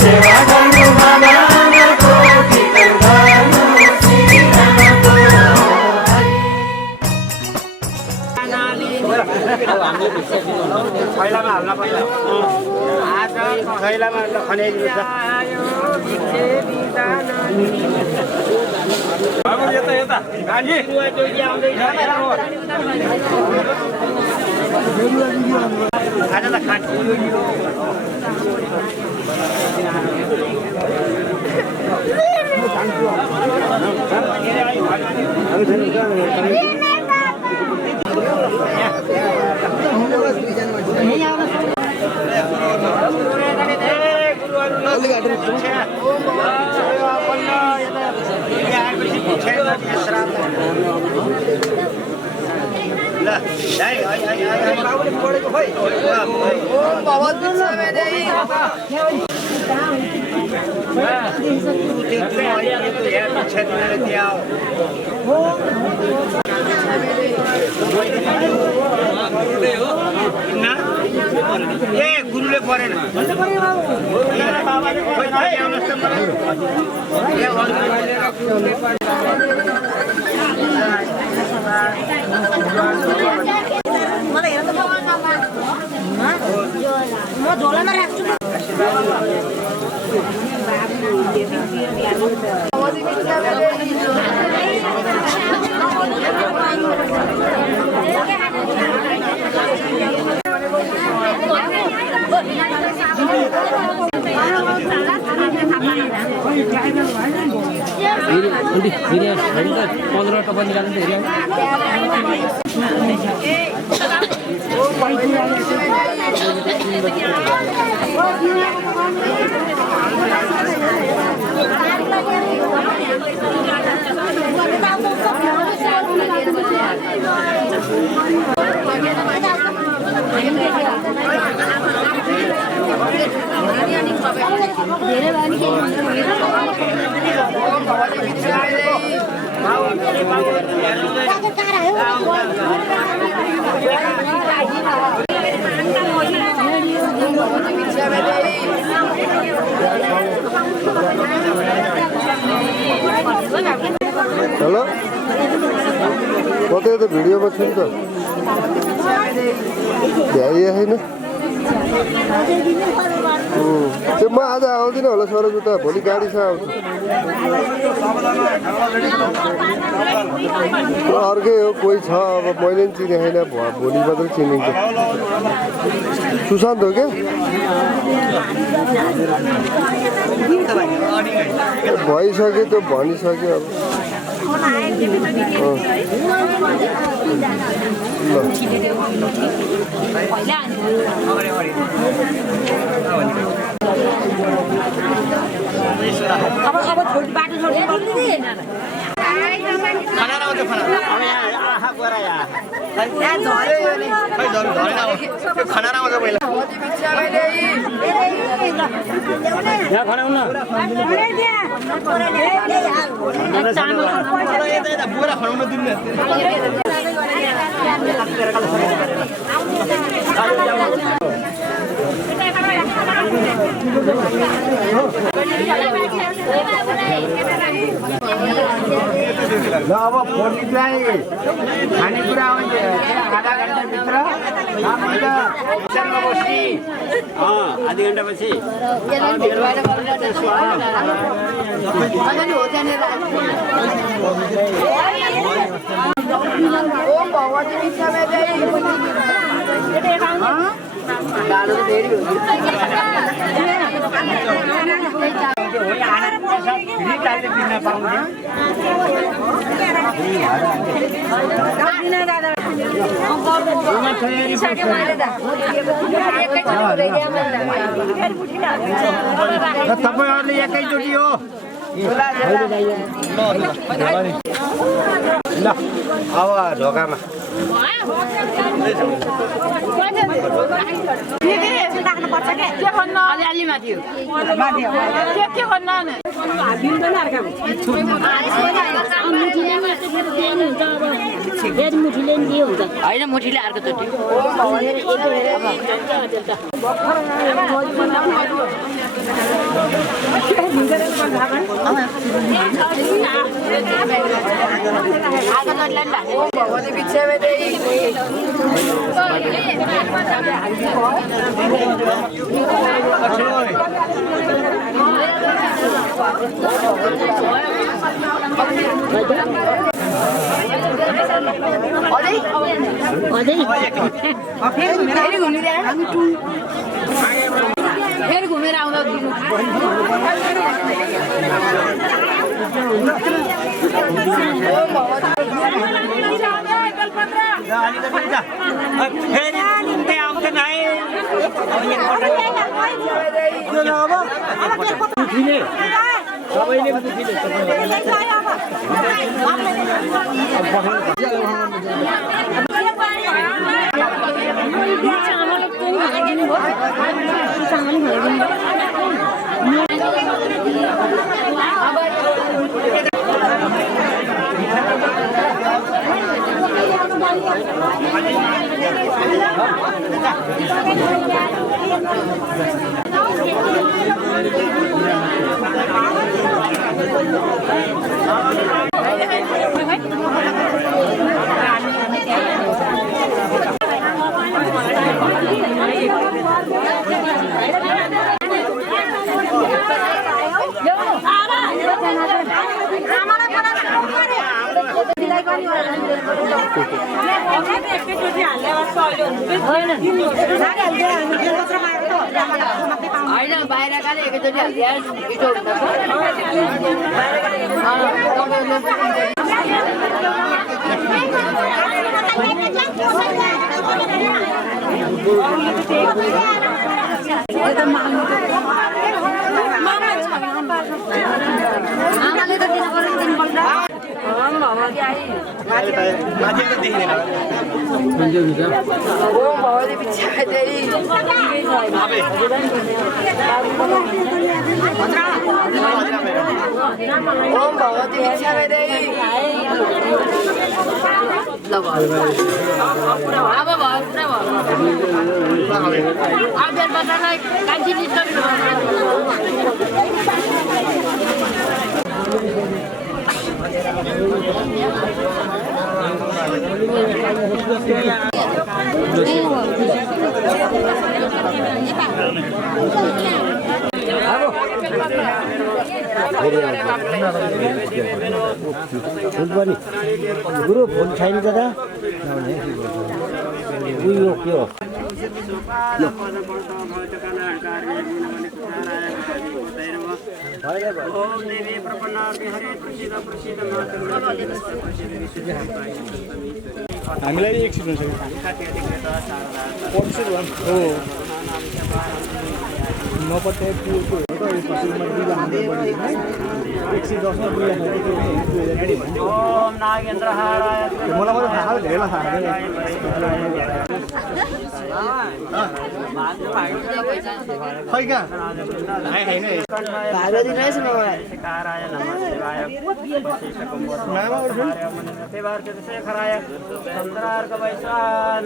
सेवा गर्नु बाबाको कीर्तन गर्नु श्री रामको खैलामा हाल्न पर्छ आज खैलामा खनाइदिन्छ अब यता यता गाजी आज त खान्छु गुरुले परेन म झोलामा राख्छु हेलो कतै त भिडियोमा छु नि त भ्याइए छैन त्यो म आज आउँदिनँ होला सरोज उता भोलि गाडी छ आउँछु अर्कै हो कोही छ अब मैले पनि चिनेको छैन भोलि मात्रै चिनिन्छ सुशान्त हो क्या भइसक्यो त्यो भनिसक्यो अब ल अब भोलि चाहिँ खानेकुरा आउँछ आधा घन्टाभित्र बस्ने आधी घन्टापछि तपाईँहरूले एकैचोटि हो ल अब ढोकामा अलिअलि माथि के भन्नु होइन मुठीले अर्कोचोटि फेरि घुमेर आउँदा होइन बाहिर खाले एकैचोटि आमाले त दिनु पर्यो दिनपल्ट ओम भगवती इच्छा अब फुल पनि गुरु फोन छैन त उयो के हो हामीलाई एकछिन हुन्छ हो नपत्ता ओम नागेन्द्र हाराय मलाई मात्रै थाहा धेरै थाहा खै कहाँ भाडा दिनुहोस् न मलाई काराय नमः शिवाय शेखराय चन्द्रार्क वैश्वान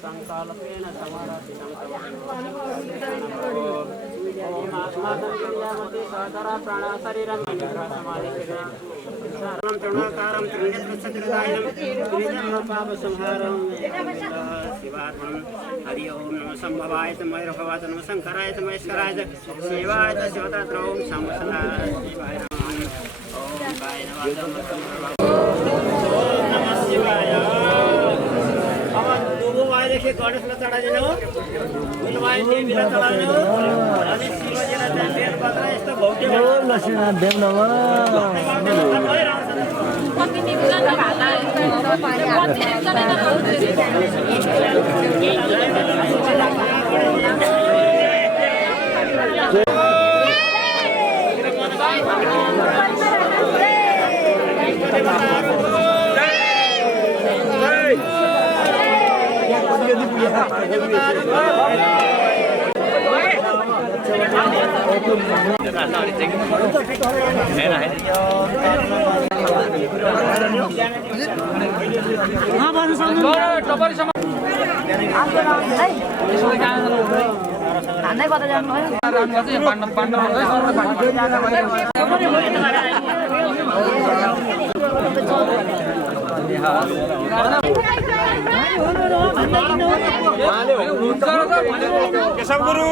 संकल्पेन समारति ओम आत्मानं क्रियामति सादरा प्राण शरीरं निग्रह समाधि सर्वं तृणाकारं त्रिनेत्रचतुर्दायनं त्रिनेत्रं पाप संहारं शिवात्मं हरि ओम नमः संभवाय तमय भवाय नमः शंकराय तमय ईश्वराय शिवाय शिवतात्र ओम समसनाय शिवाय ओम गाय नमः शिवाय देखिए गणेशलाई चढाइदिनु उनलाई देवीलाई चढाइदिनु अनि शिवजीलाई चाहिँ बेल पत्र यस्तो भौटे हान्दै कता जानु केशव गुरु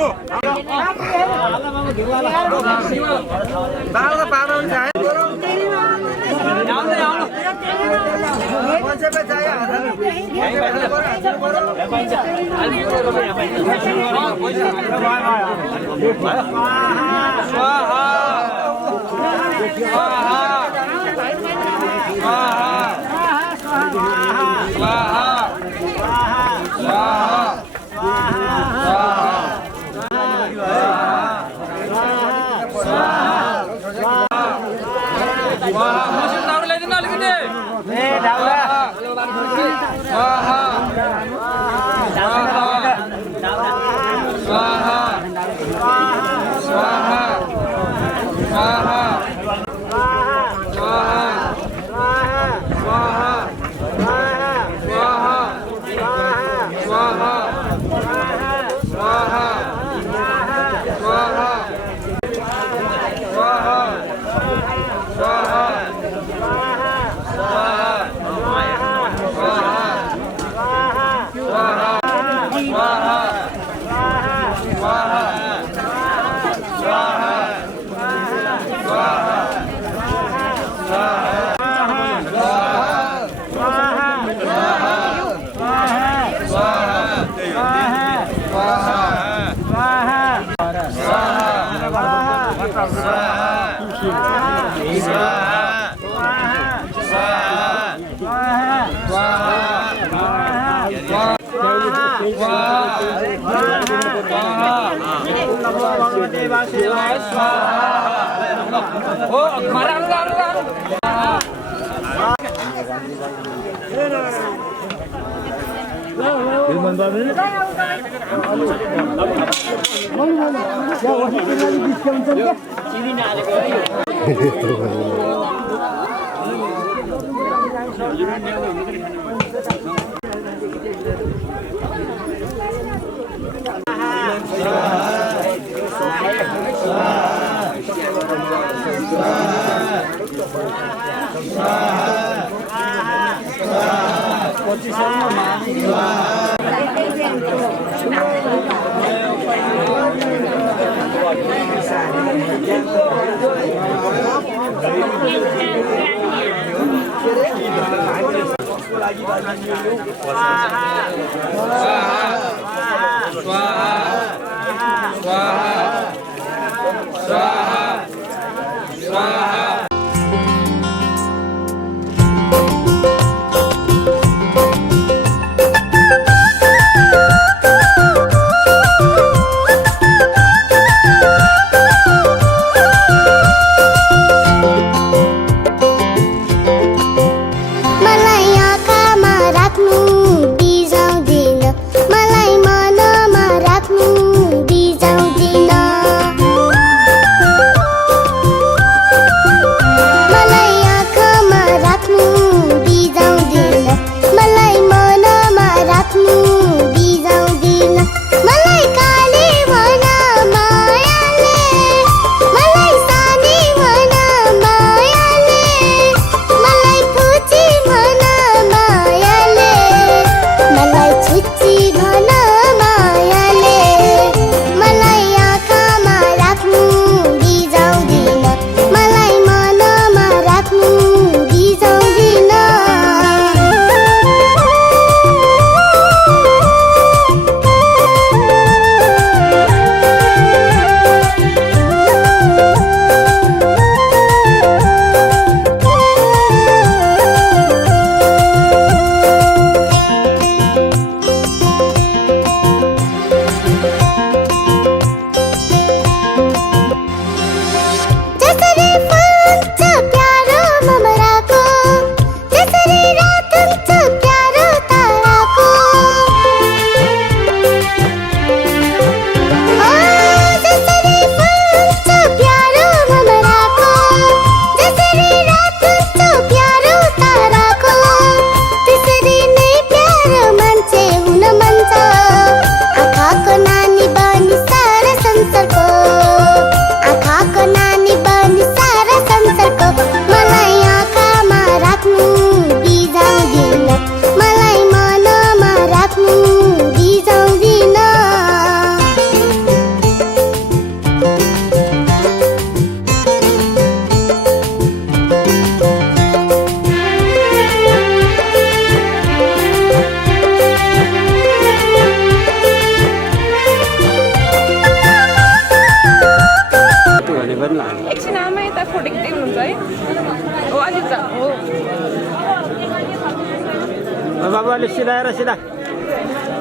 बाबु अलि सिधा र सिधा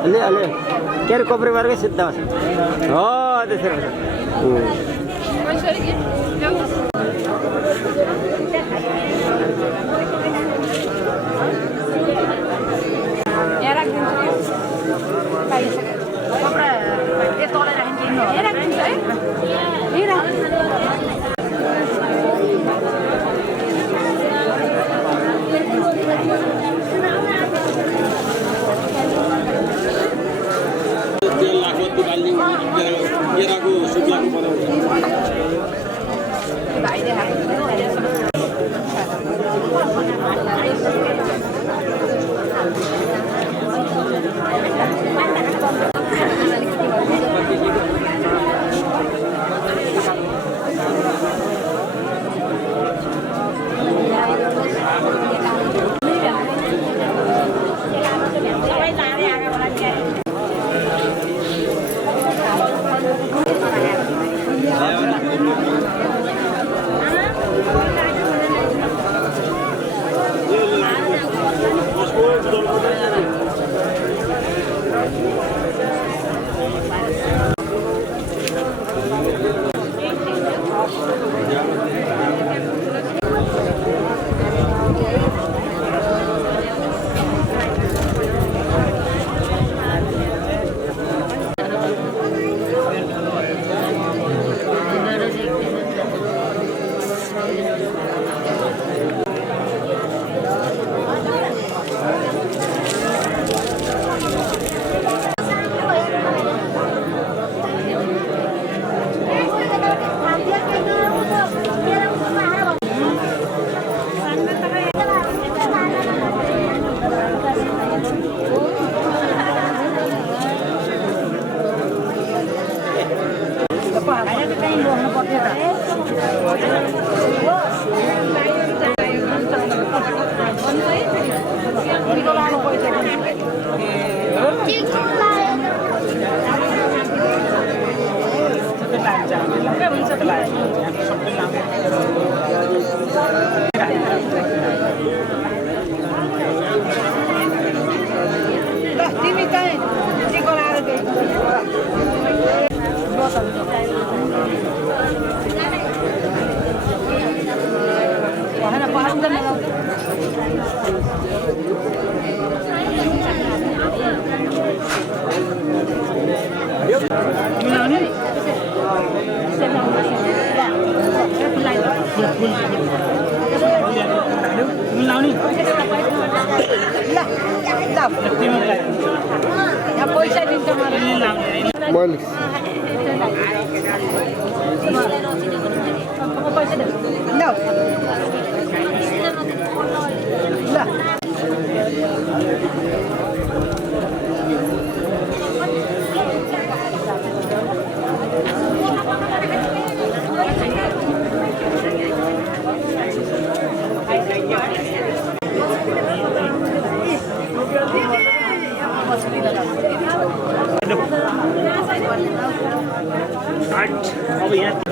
अलि अलि के अरे कोपरी वर्गै सिधा हो त्यसरी तिमी चाहिँ टिको लाएर पैसा दिन्छ मैले अब यहाँ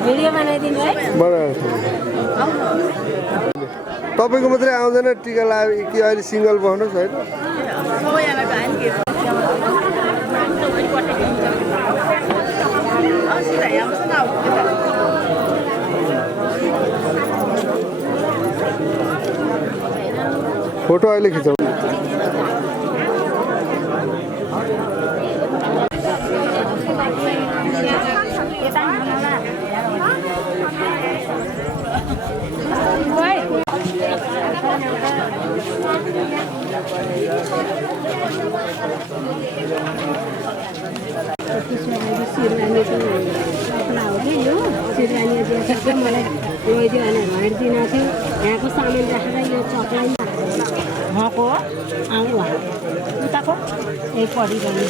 भिडियो बनाइदिनु है तपाईँको मात्रै आउँदैन टिका लगायो कि अहिले सिङ्गल बस्नुहोस् होइन फोटो अहिले खिचौँ मलाई गइदियो भने हिँड्दिन थियो यहाँको सामान राखेर यो चक्लाई मको आउनु उताको ए पढिरहनु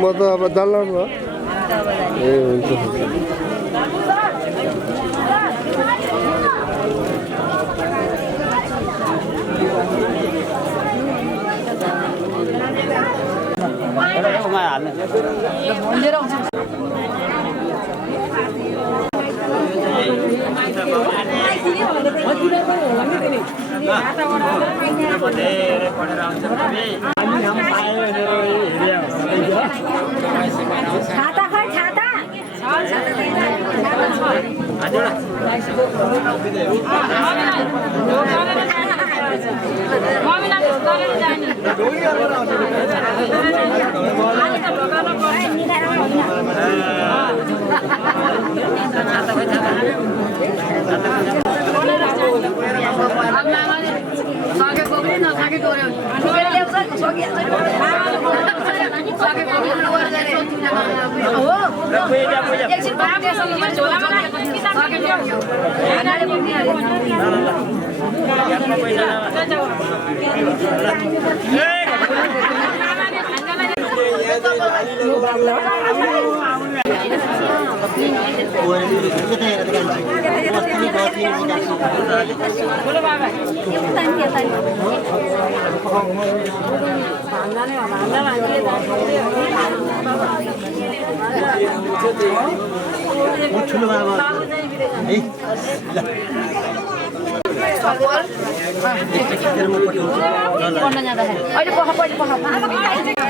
म त अब डल्लर भयो ए हुन्छ छाता खै छाता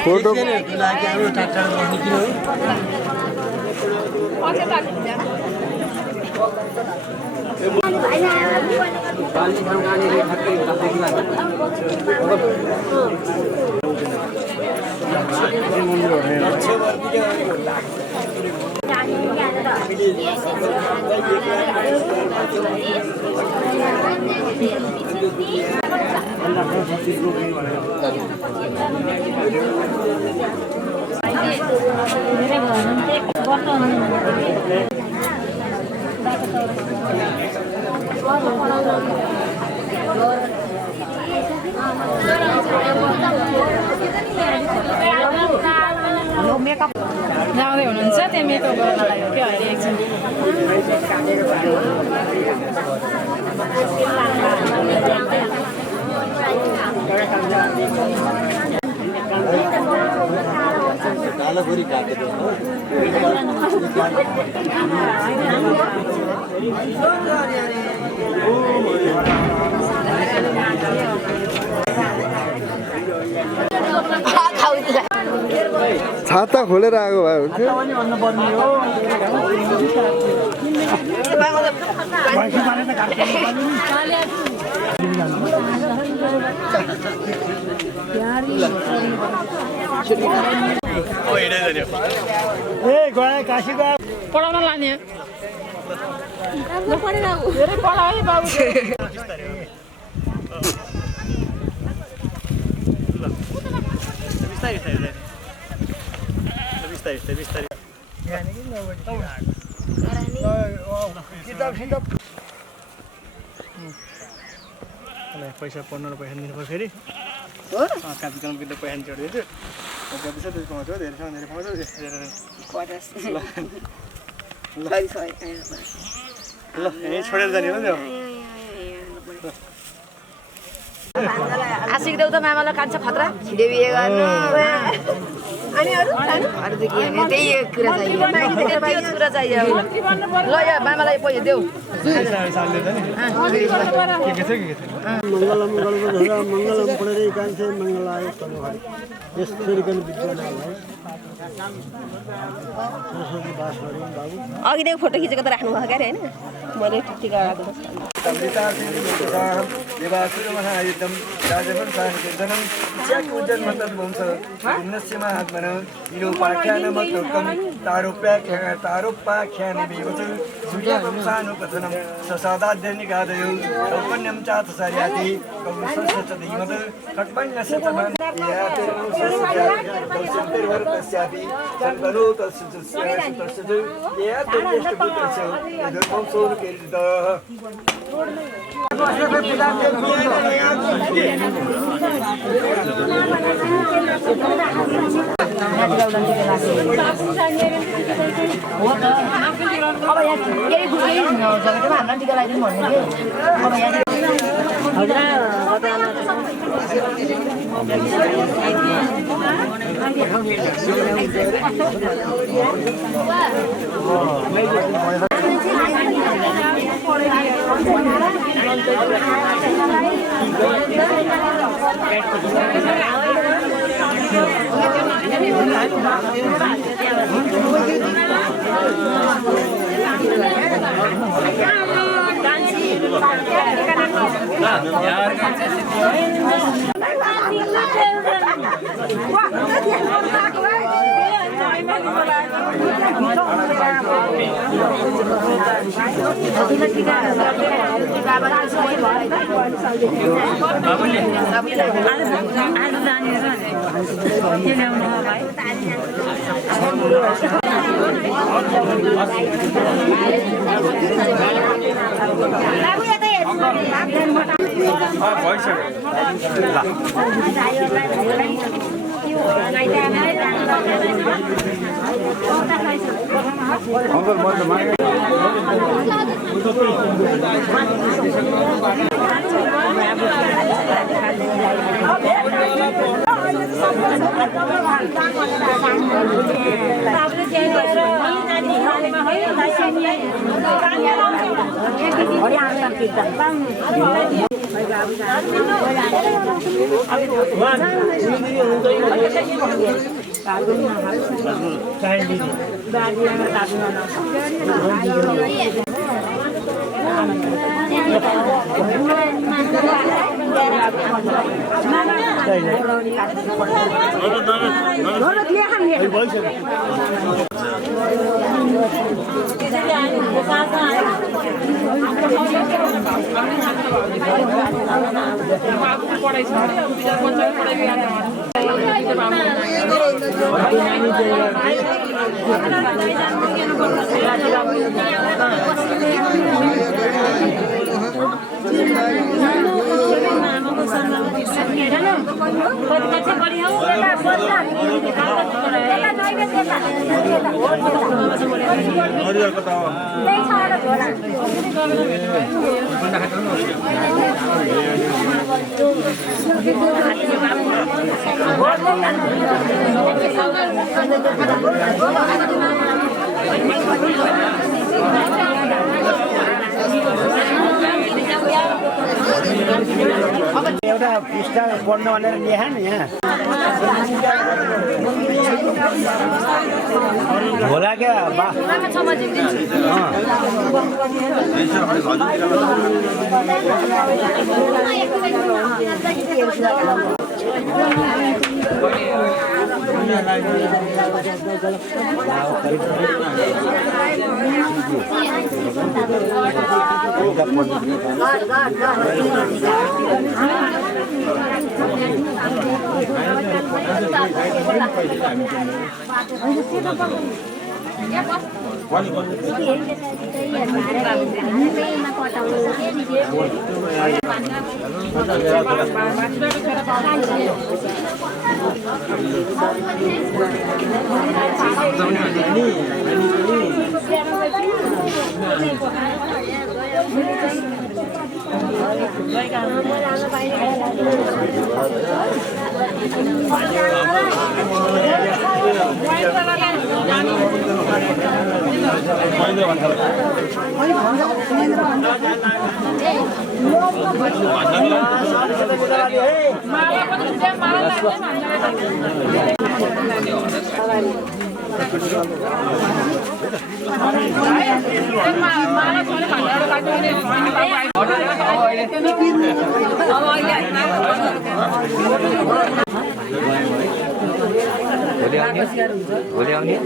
फोटो जाँदै हुनुहुन्छ त्यहाँ मेकअप गर्न लाग्यो के अहिले एकछिन छाता खोलेर आएको भए हुन्थ्यो पढाउन लाने धेरै पढायो है बाबु पैसा पढ्नु र पैसा दिनु पर्छ फेरि कापी कलम किन्दा पैसा छोडिदिन्छु जति छ त्यति पाउँछ धेरैसँग धेरै पाउँछ ल यहीँ छोडेर जाने हो नि आशिक देऊ त मामालाई कान्छ खतरा छिडे बिहे गर्नु अनि अरु अरु त के हैन त्यही कुरा चाहियो त्यो कुरा चाहियो ल या मामालाई पैसा देऊ मङ्गलम मङ्गलम पढेर कान्छे मङ्गलाय तनहरि यसरी पनि विद्यालयलाई सरस्वती बास गरे बाबु अघि नै फोटो खिचेको त राख्नु भएको हैन मैले ठिक गराएको देवासुरमहायुद्धं राजभं साहकीर्तनं च्याकुजन्मतद्वंस पुण्यस्य महात्मनः विरूपाख्यानमतोक्तं तारुप्पाख्यानि बेवच सूर्यवंशानुकथनं ससादाद्यनिगादयो कौपन्यं चातसार्याति कौशस्य च धीमत् खट्मन्यस्य च कौशन्तिर्वर्तस्यापि सङ्करो तस्य च ज्ञेयात्यज्येष्ठपुत्रस्य यदुर्वंशोरुकीर्तितः एउटा पृष्ठ पढ्नु भनेर लेखा नि यहाँ होला क्या भोलि आउने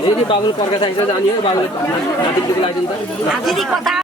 यदि बाबुल पर्का चाहिन्छ जाने हो बाबुल हातीको लागि त हातीको कता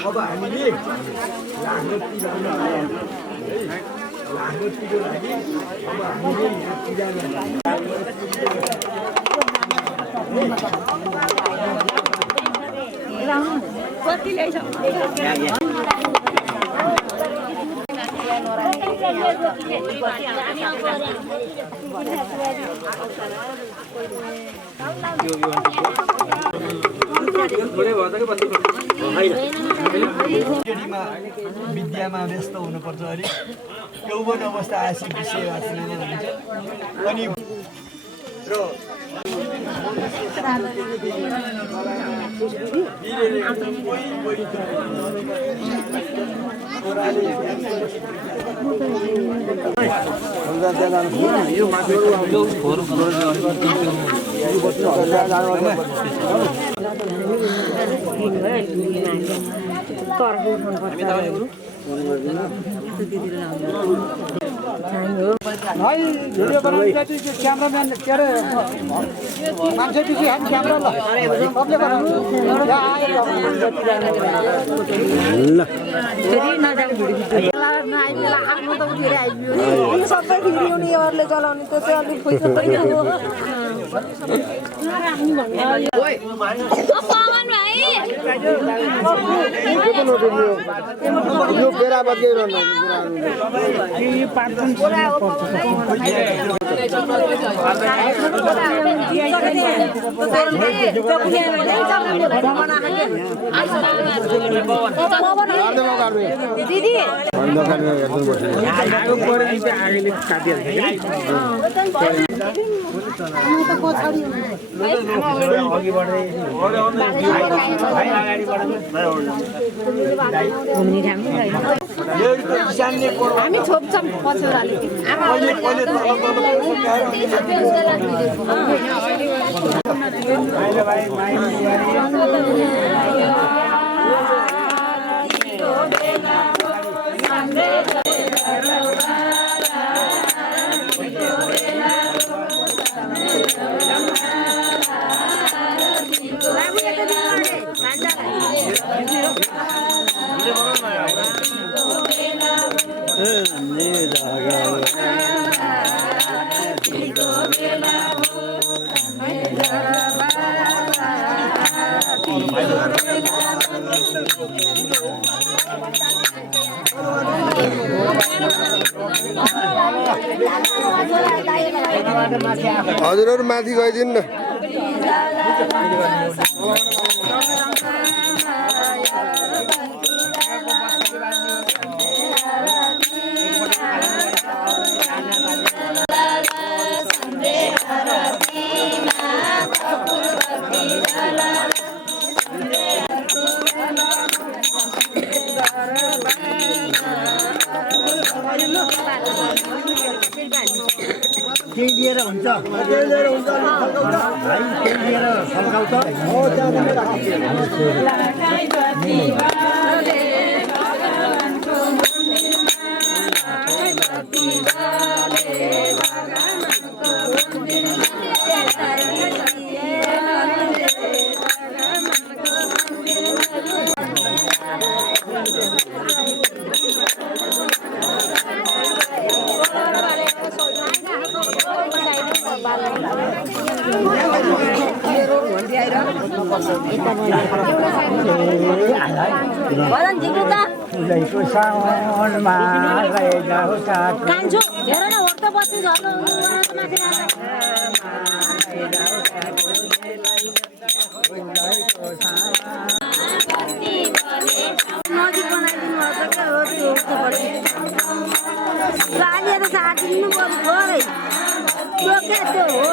अब हामीले हाम्रो पिरामा हाम्रो पिरो लागि अब हामीले कति ल्याइछ विद्यामा व्यस्त हुनुपर्छ अरे यौवन अवस्था आएपछि विषय वासनामा हुन्छ अनि क्यामराम्यान के अरे मान्छे पछि हामी क्यामरा सबै भिडियोले चलाउने त्यो चाहिँ अलिक पैसा पनि यो बेरा बजेर हामी छोप्छौँ पछुराले Thank you. हजुरहरू माथि गइदिनु न केही लिएर हुन्छ केही लिएर हुन्छ भाइ केही लिएर फर्काउ त हो कान्छो हेर न होट त बत्ती झर्नु माथि नजिक बनाइदिनु पर्छ क्या हो त्यो गाली त साटिदिनु पर्छ त्यो क्या त्यो हो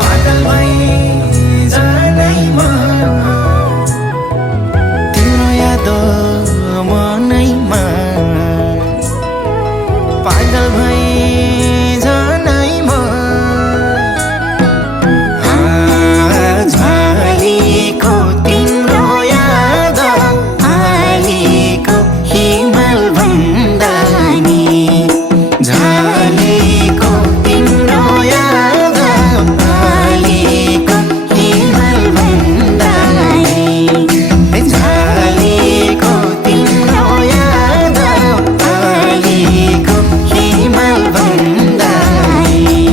पागल भई जादैमा तिम्रो याद मनैमा पागल भई जादैमा झलेको तिम्रो याद आलेको हिमाल भन्दा नि झलेको तिम्रो याद आलेको हिमाल भन्दा नि झलेको तिम्रो याद आलेको हिमाल भन्दा नि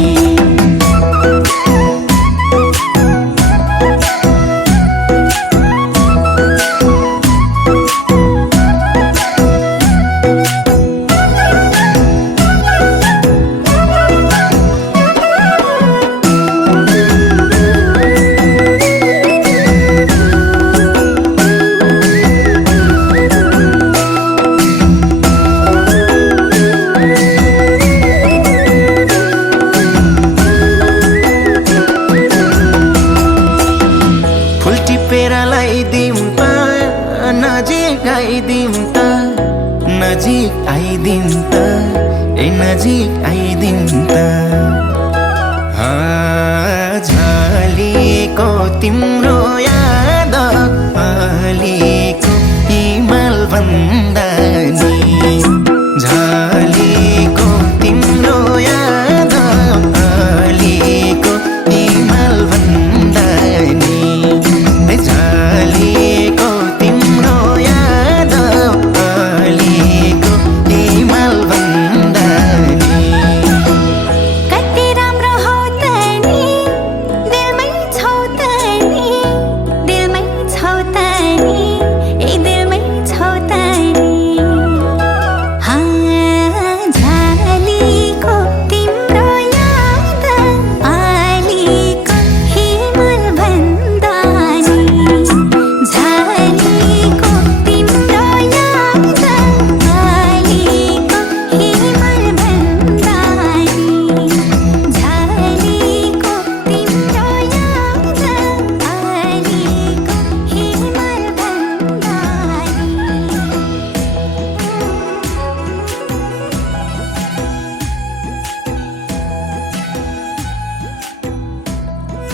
फुल टिपेर लगाइदिउँ त नजिक आइदिउँ त नजिक आइदिउँ त ए नजिक आइदिउँ त झलेको तिम्रो याद आलेको हिमाल भन्दा